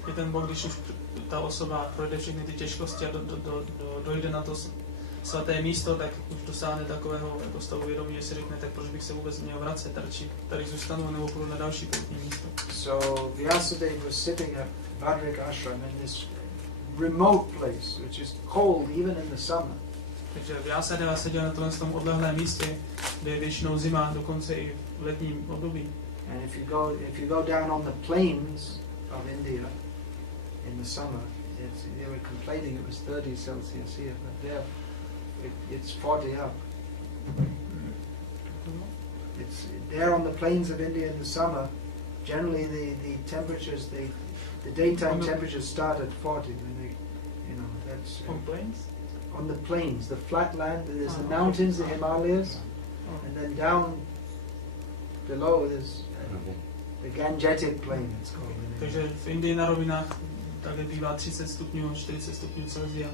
i ten Bůh, když už ta osoba projde všechny ty těžkosti a dojde na to svaté místo, tak už dosáhne takového jako stavu vědomí, že si řekne, tak proč bych se vůbec měl vracet, tady zůstanu nebo půjdu na další poutní místo. So Vyasadeva was sitting at Bhadrik Ashram in this remote place, which is cold even in the summer. Takže Vyasadeva seděl na tom odlehlém místě, kde je většinou zima, dokonce i v letním období. And if you go down on the plains of India in the summer, they were complaining it was 30 Celsius here, but there it's 40 up. It's there on the plains of India in the summer. Generally, the temperatures, the daytime temperatures start at 40 when they, that's on plains. On the plains, the flat land. There's the mountains, the Himalayas, and then down below there's the Gangetic plain. It's called. Takže v Indii na rovinách takhle bývá 30 stupňů, 40 stupňů Celsia.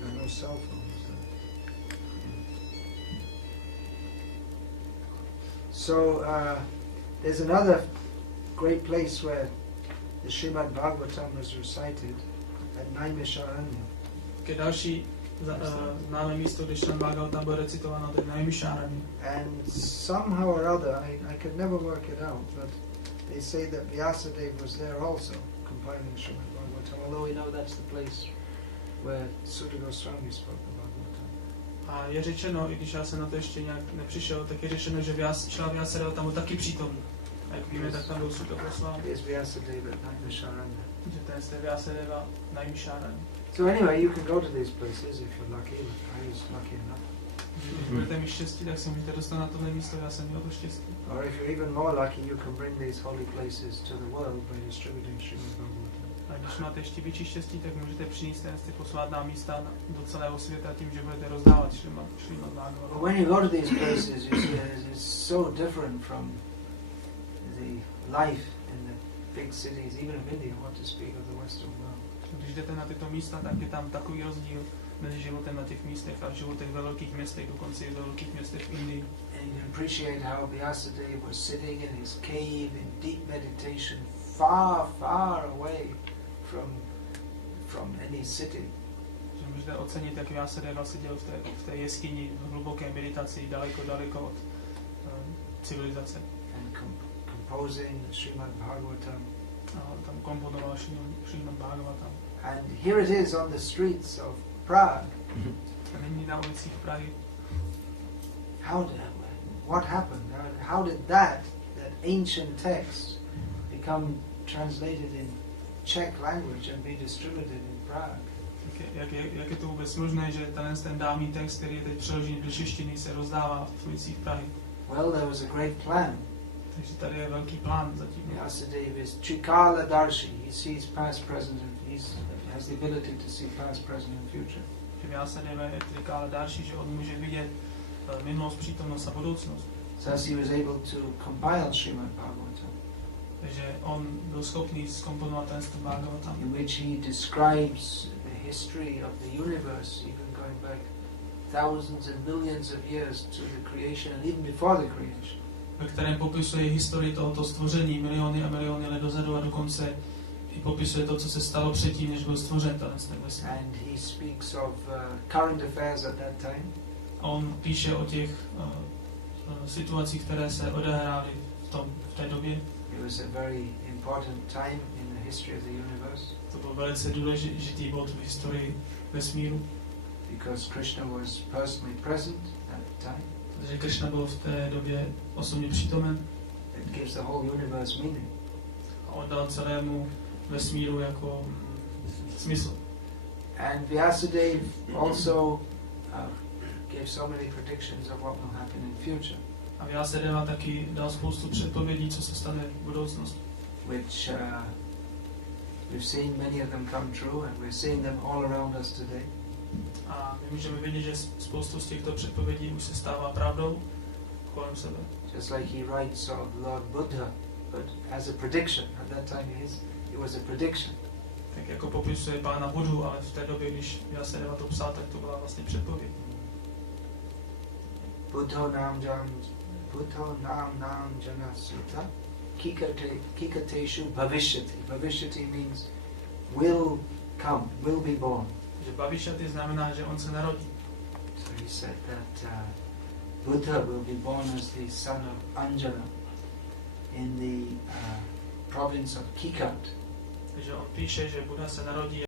There are no cell phones. So there's another great place where the Srimad Bhagavatam was recited at Naimisharanya. Ke další známé místo, kde Srimad Bhagavatam bude recitováno, to je Naimisharanya. And somehow or other, I could never work it out, but they say that Vyasadeva was there also, compiling Srimad Bhagavatam, although we know that's the place where Sutta Goswami spoke about Bhagavatam. A je řečeno, i když já jsem na to ještě nějak nepřišel, tak je řečeno, že Šrila Vyasadeva tam byl taky přítomný. A jak víme, tak tam byl Sutta Goswami. Is Vyasadeva at Naimisharanya. Že ten je Vyasadeva Naimisharanya. So anyway, you can go to these places if you're lucky. I was lucky enough. Když budete mít štěstí, tak se můžete dostat na tohle místo, já jsem měl to štěstí. Or if you're even more lucky, you can bring these holy places to the world by distributing Srimad Bhagavatam. A když máte ještě větší štěstí, tak můžete přinést ty posvátná místa do celého světa tím, že budete rozdávat Srimad Bhagavatam. But when you go to these places, you see it's so different from the life in the big cities, even of India, what to speak of the Western world. Když jdete na tyto místa, tak je tam takový rozdíl mezi životem na těch místech a životem ve velkých městech, dokonce i ve velkých městech v Indii. And you can appreciate how Vyasadeva was sitting in his cave in deep meditation, far, far away from any city. Že můžete ocenit, jak Vyasadeva seděl v té jeskyni v hluboké meditaci, daleko od civilizace. And composing Srimad Bhagavatam. A tam komponoval Srimad Bhagavatam. And here it is on the streets of Prague. A nyní na ulicích Prahy. What happened? How did that ancient text become translated in Czech language and be distributed in Prague? Jak je to vůbec možné, že ten dávný text, který je teď přeložený do češtiny, se rozdává v ulicích Prahy? Well, there was a great plan. Takže tady je velký plán zatím. Vyasadeva is Trikala Darshi. He sees past, present, and he has the ability to see past, present, and future. Vyasadeva je Trikala Darshi, že on může vidět minulost, přítomnost a budoucnost. Thus he was able to compile Srimad Bhagavatam. Takže on byl schopný zkomponovat ten Bhagavatam, in which he describes the history of the universe, even going back thousands and millions of years to the creation, and even before the creation. Ve kterém popisuje historii tohoto stvoření miliony a miliony let dozadu a dokonce i popisuje to, co se stalo předtím, než byl stvořen ten vesmír. And he speaks of current affairs at that time. A on píše o těch situacích, které se odehrály v té době. It was a very important time in the history of the universe. To byl velice důležitý bod v historii vesmíru. Because Krishna was personally present at the time. Protože Krishna byl v té době osobně přítomen. It gives the whole universe meaning. A on dal celému vesmíru jako smysl. And Vyasadeva also gave so many predictions of what will happen in future. A Vyasadeva taky dal spoustu předpovědí, co se stane v budoucnosti. Which we've seen many of them come true, and we're seeing them all around us today. A my můžeme vidět, že spoustu z těchto předpovědí už se stává pravdou kolem sebe. Just like he writes of Lord Buddha, but as a prediction. At that time it was a prediction. Tak jako popisuje pána Budhu, ale v té době, když Vyasadeva to psal, tak to byla vlastně předpověď. Buddho nam jana sutta kikateshu bhavishyati. Bhavishyati means will come, will be born. Že bhavishyati znamená, že on se narodí. So he said that Buddha will be born as the son of Anjana in the province of Kikat. Takže on píše, že Buddha se narodí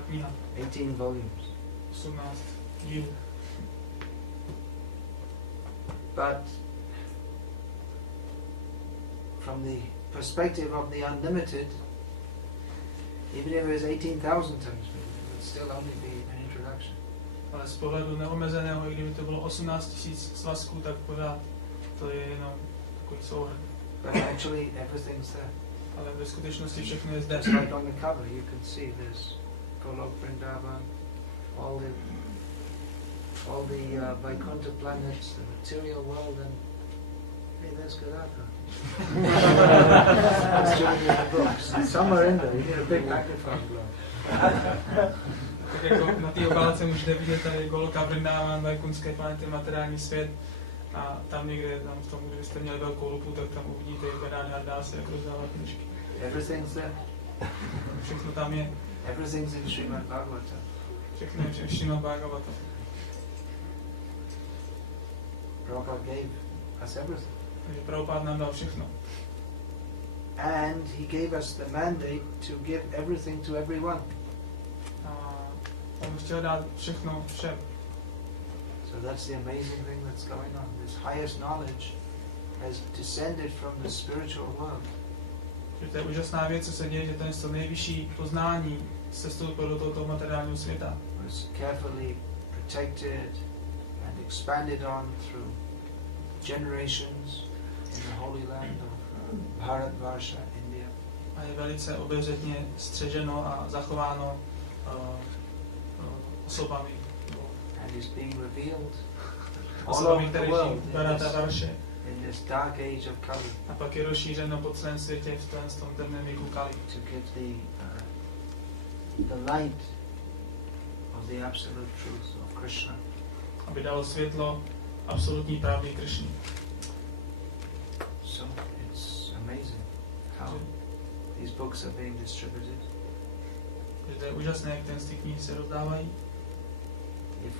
kniha. 18 volumes. 18 dílů. But from the perspective of the unlimited, even if it was 18,000 times, it would still only be an introduction. Ale z pohledu neomezeného, i kdyby to bylo 18 000 svazků, tak pořád to je jenom takový souhrn. But actually everything's there. Ale ve skutečnosti všechno je zde. Just like on the cover, you can see there's Golok Vrindavan, all the Vaikuntha planets, the material world, and hey, there's Gadaka. It's showing you the books. Somewhere in there, you need a big magnifying glass. Tak jako na té obálce můžete vidět tady Goloka Vrindavan, Vajkunské planety, materiální svět. A tam někde, tam v tom, kdybyste měli velkou lupu, tak tam uvidíte, jak Gadadhar Dáse, jak rozdává knížky. Everything's there. Všechno tam je. Everything's in Srimad Bhagavatam. Všechno je v Srimad Bhagavatam. Prabhupada gave us everything. Takže Prabhupada nám dal všechno. And he gave us the mandate to give everything to everyone. A on chtěl dát všechno všem. So that's the amazing thing that's going on. This highest knowledge has descended from the spiritual world. Že to je úžasná věc, co se děje, že to nejvyšší poznání se vstoupilo do tohoto materiálního světa. Was carefully protected and expanded on through generations in the holy land of Bharatvarsha, India. A je velice obezřetně střeženo a zachováno osobami. And is being revealed all Osobami, over the které world žijí v Bharatvarše. in this dark age of Kali. A pak je rozšířeno po celém světě v tom temném věku Kali. To give the light of the absolute truth of Krishna. Aby dalo světlo absolutní pravdy Krishny. So it's amazing how these books are being distributed. Že to je úžasné, jak ty knihy se rozdávají. If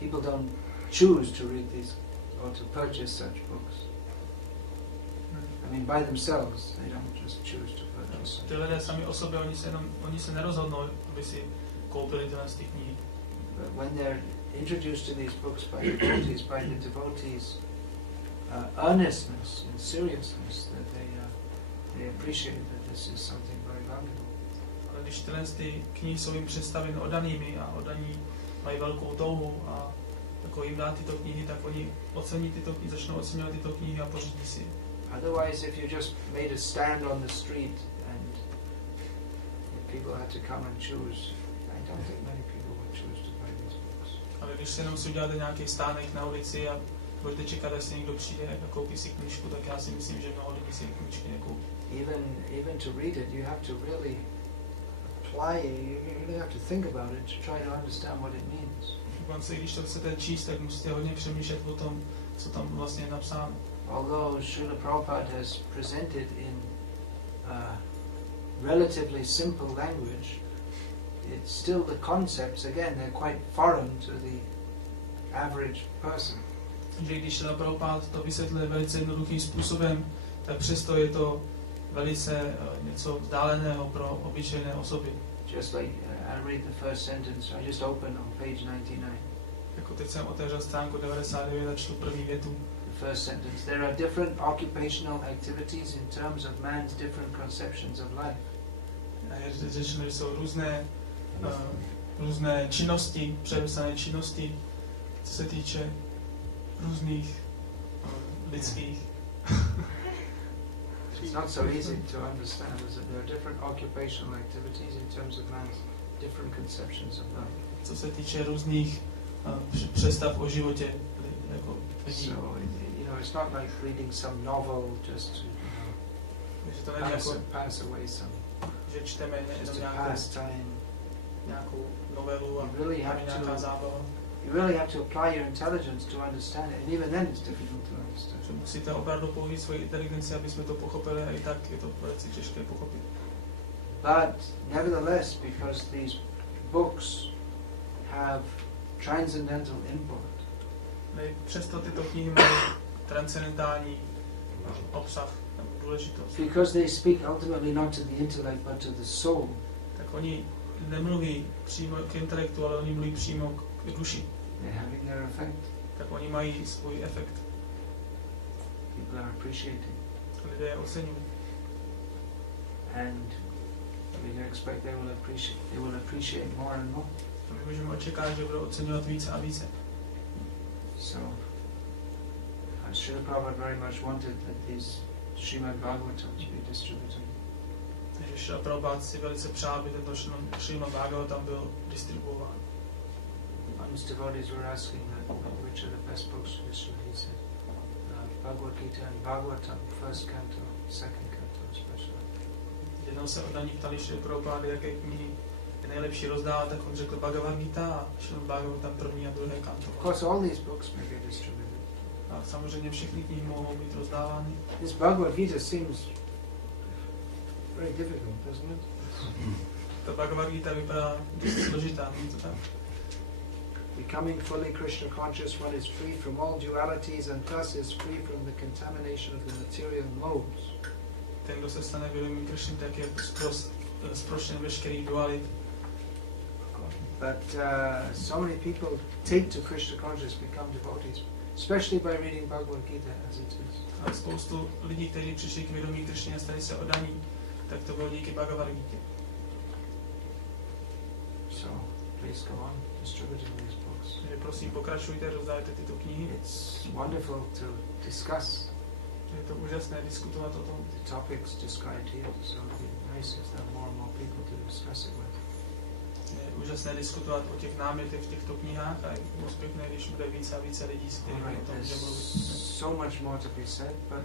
people don't choose to read these or to purchase such books, by themselves, they don't just choose to purchase. Ty lidé sami o sobě, oni se nerozhodnou, aby si koupili tyhle knihy. But when they're introduced to these books by the devotees, earnestness and seriousness, that they appreciate that this is something very valuable. Ale když tyhle knihy jsou jim představeny oddanými a oddaní mají velkou touhu a jako jim dá tyto knihy, tak oni ocení tyto knihy, začnou oceňovat tyto knihy a pořídí si. Otherwise, if you just made a stand on the street and people had to come and choose, I don't think many people would choose to buy these books. Ale když si jenom si uděláte nějaký stánek na ulici a budete čekat, až si někdo přijde a koupí si knížku, tak já si myslím, že mnoho lidí si knížky nekoupí. Even to read it, you have to really apply it. You really have to think about it to try to understand what it means. Dokonce, když to chcete číst, tak musíte hodně přemýšlet o tom, co tam vlastně je napsáno. Although Srila Prabhupada has presented in relatively simple language, it's still the concepts, again, they're quite foreign to the average person. Že když Srila Prabhupada to vysvětluje velice jednoduchým způsobem, tak přesto je to velice něco vzdáleného pro obyčejné osoby. Just like I read the first sentence, I just open on page 99. Jako teď jsem otevřel stránku 99 a čtu první větu. The first sentence, there are different occupational activities in terms of man's different conceptions of life. A je řečeno, že jsou různé činnosti, přenesené činnosti, co se týče různých lidských. It's not so easy to understand, is that there are different occupational activities in terms of man's different conceptions of life. Co se týče různých představ o životě, jako lidí. So, it's not like reading some novel just to, to není jako, pass away some, že čteme just jenom to pass time. nějakou novelu a You really nějaká zábava. You really have to apply your intelligence to understand it, and even then it's difficult to understand. Že musíte opravdu použít svoji inteligenci, aby jsme to pochopili, a i tak je to velice těžké pochopit. But nevertheless, because these books have transcendental import, Přesto tyto knihy mají transcendentální obsah nebo důležitost. Because they speak ultimately not to the intellect but to the soul. Tak oni nemluví přímo k intelektu, ale oni mluví přímo k duši. They're having their effect. Tak oni mají svůj efekt. People are appreciating. Lidé je oceňují. And we can expect they will appreciate more and more. A my můžeme očekávat, že budou oceňovat více a více. So, Srila Prabhupada very much wanted that these Srimad Bhagavatams be distributed. Takže Srila Prabhupada si velice přál, aby tento Srimad Bhagavatam byl distribuován. Once devotees were asking that which are the best books of Vishnu, he said Bhagavad Gita and Bhagavatam, first canto, second canto especially. Jednou se oddaní ptali Srila Prabhupada, jaké knihy je nejlepší rozdávat, tak on řekl Bhagavad Gita a Srimad Bhagavatam první a druhé kanto. Of course all these books may be distributed. A samozřejmě všechny knihy mohou být rozdávány. This Bhagavad Gita seems very difficult, doesn't it? Ta Bhagavad Gita vypadá dost složitá, není to tak? Becoming fully Krishna conscious, one is free from all dualities and thus is free from the contamination of the material modes. Ten, kdo se stane vědomým Krishny, tak je zproštěn veškerých dualit. But so many people take to Krishna conscious, become devotees, especially by reading Bhagavad Gita as it is. A spoustu lidí, kteří přišli k vědomí Krishny a stali se oddaní, tak to bylo díky Bhagavad Gita. So, please go on distributing these books. Takže prosím, pokračujte, rozdávajte tyto knihy. It's wonderful to discuss. Je to úžasné diskutovat o tom. The topics described here, so it would be nice if there are more and more people to discuss it with. Je úžasné diskutovat o těch námětech v těchto knihách a je moc pěkné, když bude více a více lidí, s kterými o tom může mluvit. So much more to be said, but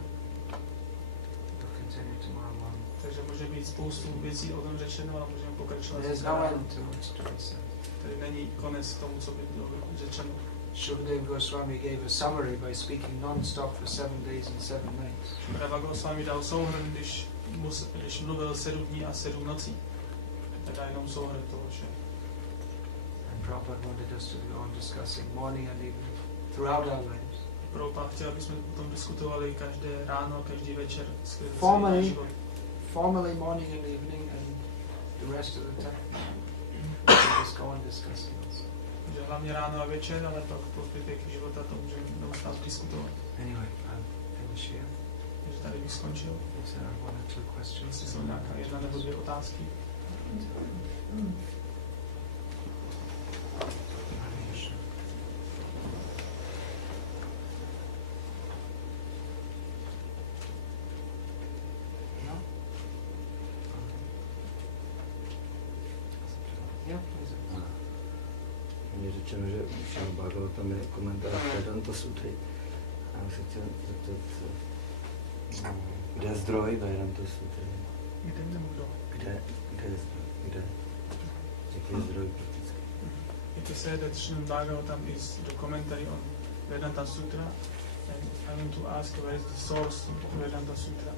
we'll continue tomorrow morning. Takže může být spoustu věcí o tom řečeno, ale můžeme pokračovat. There's no end to what's to be said. Tady není konec tomu, co by bylo řečeno. Srila Devotee Goswami gave a summary by speaking non-stop for 7 days and 7 nights. Prava Goswami dal souhrn, když mluvil 7 dní a 7 nocí. Tak dá jenom souhrn toho, že. And Prabhupada wanted us to go on discussing morning and evening throughout our lives. Prabhupada chtěl, aby jsme o tom diskutovali každé ráno a každý večer. Formally morning and evening and the rest of the time. Just go on discussing this. Takže hlavně ráno a večer, ale pak po zbytek života to můžeme neustále diskutovat. Anyway, I'll finish here. Takže tady bych skončil. Is there one or two questions? Jestli jsou nějaká jedna nebo dvě otázky. No? Yeah, please. Je řečeno, že Srimad Bhagavatam je komentář Vedanta Sutry. A já se chtěl zeptat, kde je zdroj Vedanta Sutry? Kde nebo kdo? Kde je zdroj? Kde? Jaký je zdroj prakticky? It is said that Srimad Bhagavatam is the commentary on Vedanta Sutra, and I want to ask where is the source of Vedanta Sutra?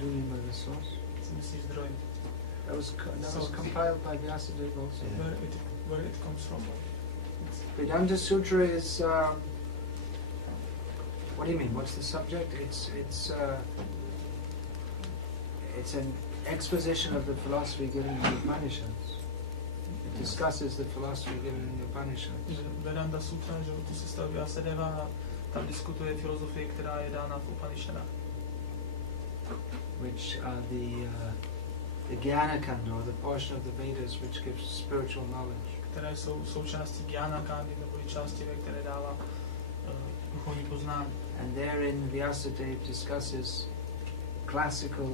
Do you know the source? Co myslíš zdroj? That was compiled by Vyasadeva also. Yeah. Where it comes from? Vedanta Sutra is. What do you mean? What's the subject? It's an exposition of the philosophy given in the Upanishads. It discusses the philosophy given in the Upanishads. Vedanta Sutra, že tu se staví Vyasadeva a tam diskutuje filozofie, která je dána v Upanishadách. Which are the Jnana Kanda, or the portion of the Vedas which gives spiritual knowledge. Které jsou součástí Jnana Kandy, nebo části, ve které dává duchovní poznání. And therein Vyasadeva discusses classical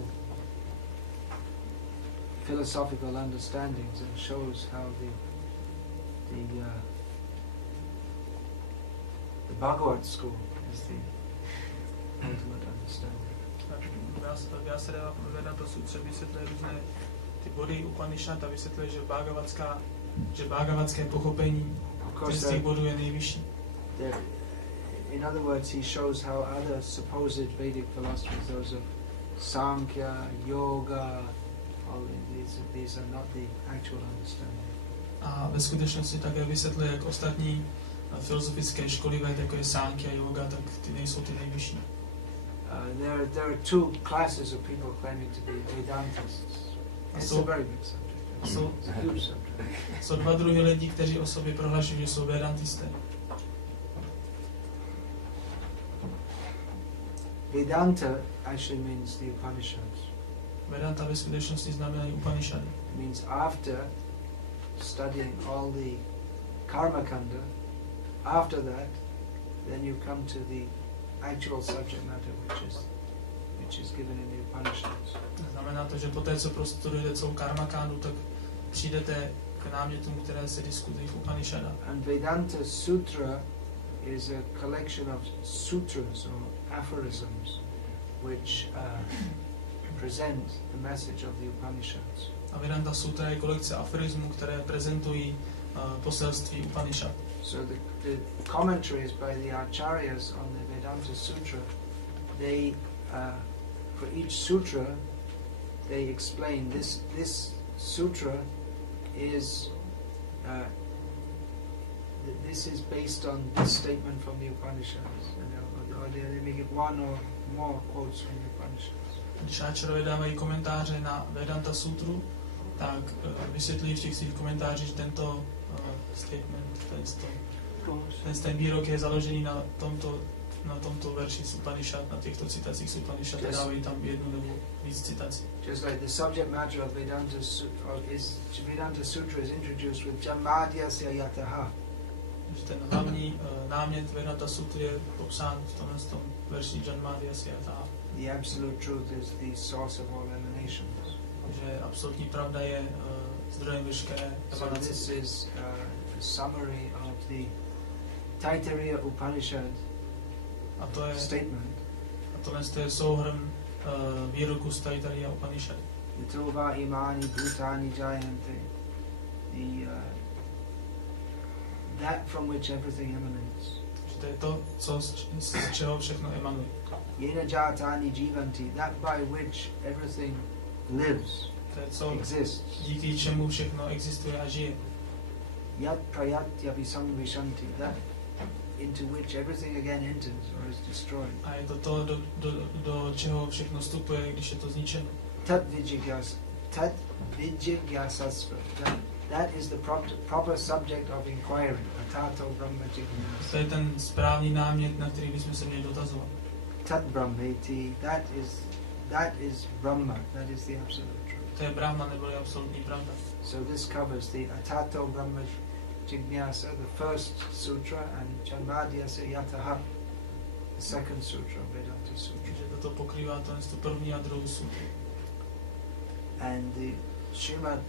philosophical understandings and shows how the Bhagavad school is the ultimate understanding. Vyasadeva v Vedanta Sutře vysvětluje různé ty body Upanishad a vysvětluje, že bhagavatské pochopení z těch bodů je nejvyšší. In other words, he shows how other supposed Vedic philosophies, those of Sankhya, Yoga, all these are not the actual understanding. A ve skutečnosti také vysvětluje, jak ostatní filozofické školy, jako je Sankhya, Yoga, tak ty nejsou ty nejvyšší. There are two classes of people claiming to be Vedantists. It's a very big subject. It's a huge subject. Jsou dva druhy lidí, kteří o sobě prohlašují, že jsou vedantisté. Vedanta actually means the Upanishads. Vedanta ve skutečnosti znamená Upanishady. It means after studying all the karma kanda, after that, then you come to the actual subject matter, which is given in the Upanishads. Znamená to, že poté, co prostudujete celou karma kandu, tak přijdete k námětům, které se diskutují v Upanishadách. And Vedanta Sutra is a collection of sutras or aphorisms which present the message of the Upanishads. A Vedanta Sutra je kolekce aforismů, které prezentují poselství Upanishad. So the commentaries by the acharyas on the Vedanta Sutra, they for each sutra they explain this sutra is this is based on this statement from the Upanishads, or they may give one or more quotes from the Upanishads. Když ačarové dávají komentáře na Vedanta Sutru, tak vysvětlují v těch svých komentářích, že tento statement, ten výrok je založený na tomto verši z Upanishad, na těchto citacích z Upanishad, a dávají tam jednu nebo víc citací. Just like the subject matter of Vedanta Sutra is introduced with Janmadhyasya yataha. Že ten hlavní námět Vedanta Sutry je popsán v tom verši Janmadhyasya yataha. The absolute truth is the source of all emanations. Že absolutní pravda je zdrojem veškeré So this is a summary of the Taittiriya Upanishad statement. A tohle je souhrn výroku z Taittiriya Upanishad. Yatova imani bhutani jayante. That from which everything emanates. To je to, z čeho všechno emanuje. Yena jatani jivanti, that by which everything lives, exists. Díky čemu všechno existuje a žije. Yat prayatya visamvishanti, that into which everything again enters or is destroyed. A je to do čeho všechno vstupuje, když je to zničeno. Tat vijigyasasva, that is the proper subject of inquiry. Atato brahma jigyasa. To je ten správný námět, na který bychom se měli dotazovat. Tat brahmeti, that is Brahma, that is the absolute truth. To je Brahma nebo je absolutní pravda. So this covers the Atato Brahma Jignasa, the first sutra, and Janmadhyasya yataha, the second sutra of Vedanta Sutra. Takže toto pokrývá to první a druhou sutru. And the Srimad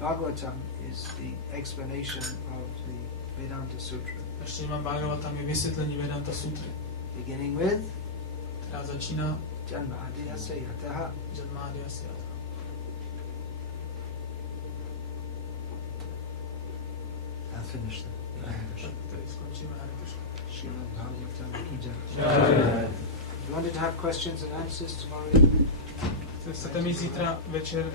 Bhagavatam is the explanation of the Vedanta Sutra. A Srimad Bhagavatam je vysvětlení Vedanta Sutry. Beginning with? Která začíná Janmadhyasya yataha. Janmadhyasya yataha. I'll finish that. Tady skončíme Hare Krishna. Srimad Bhagavatam ki jai. You wanted to have questions and answers tomorrow evening? Chcete mít zítra večer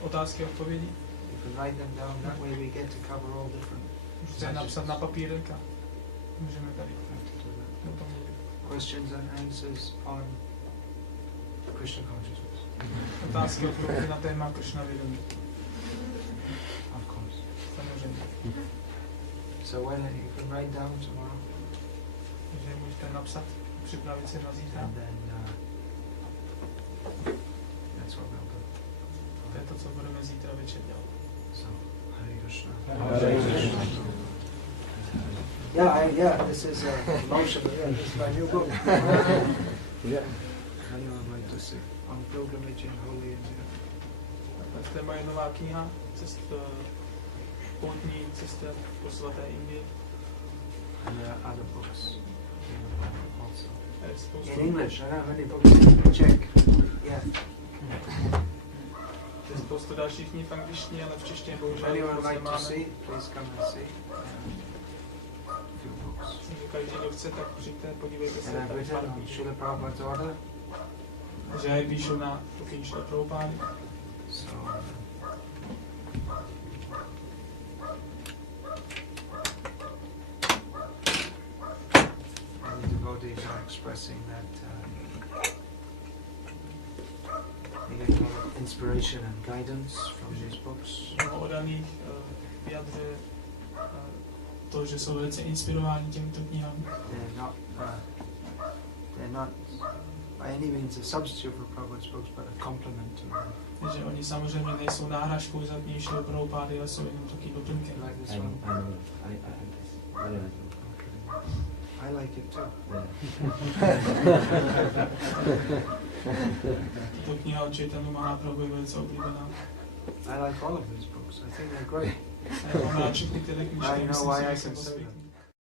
otázky a odpovědi? You can write them down, that way we get to cover all different. Můžete napsat na papírek a můžeme tady o tom mluvit. Questions and answers on Krishna consciousness. Otázky a odpovědi na téma Krishna vědomí. Of course. Samozřejmě. So when you can write down tomorrow. Takže můžete napsat, připravit se na zítra. And then that's what we'll do. To je to, co budeme zítra večer dělat. So, Hare Krishna. Hare Krishna. Yeah, this is Moshe, this is my new book. Yeah. I know I'd like to see on pilgrimage in Holy India. To je moje nová kniha, poutní cesta po svaté Indii. And there are other books also. In In English, I don't have any books in Czech. Yeah. Je spoustu dalších knih v angličtině, ale v češtině If bohužel anyone moc would like to nemáme. see, please come and see. A few books. Takže každý, kdo chce, tak přijďte, podívejte se. And I've Tady written pár on knížek. Srila Prabhupada's order. Takže já je píšu na pokyn Srila Prabhupády. So, and the devotees are expressing that They get a lot of inspiration and guidance from these books. Mnoho oddaných vyjadřuje to, že jsou velice inspirováni těmito knihami. They're not by any means a substitute for Prabhupada's books, but a complement to them. Takže oni samozřejmě nejsou náhražkou za knihy Šrily Prabhupády, ale jsou jenom taky doplňkem. Like this one. I like it too. Tato kniha od Chaitanya Mahaprabhu je velice oblíbená. I like all of these books. I think they're great. Já mám rád všechny tyhle knižky. I know why I can say them.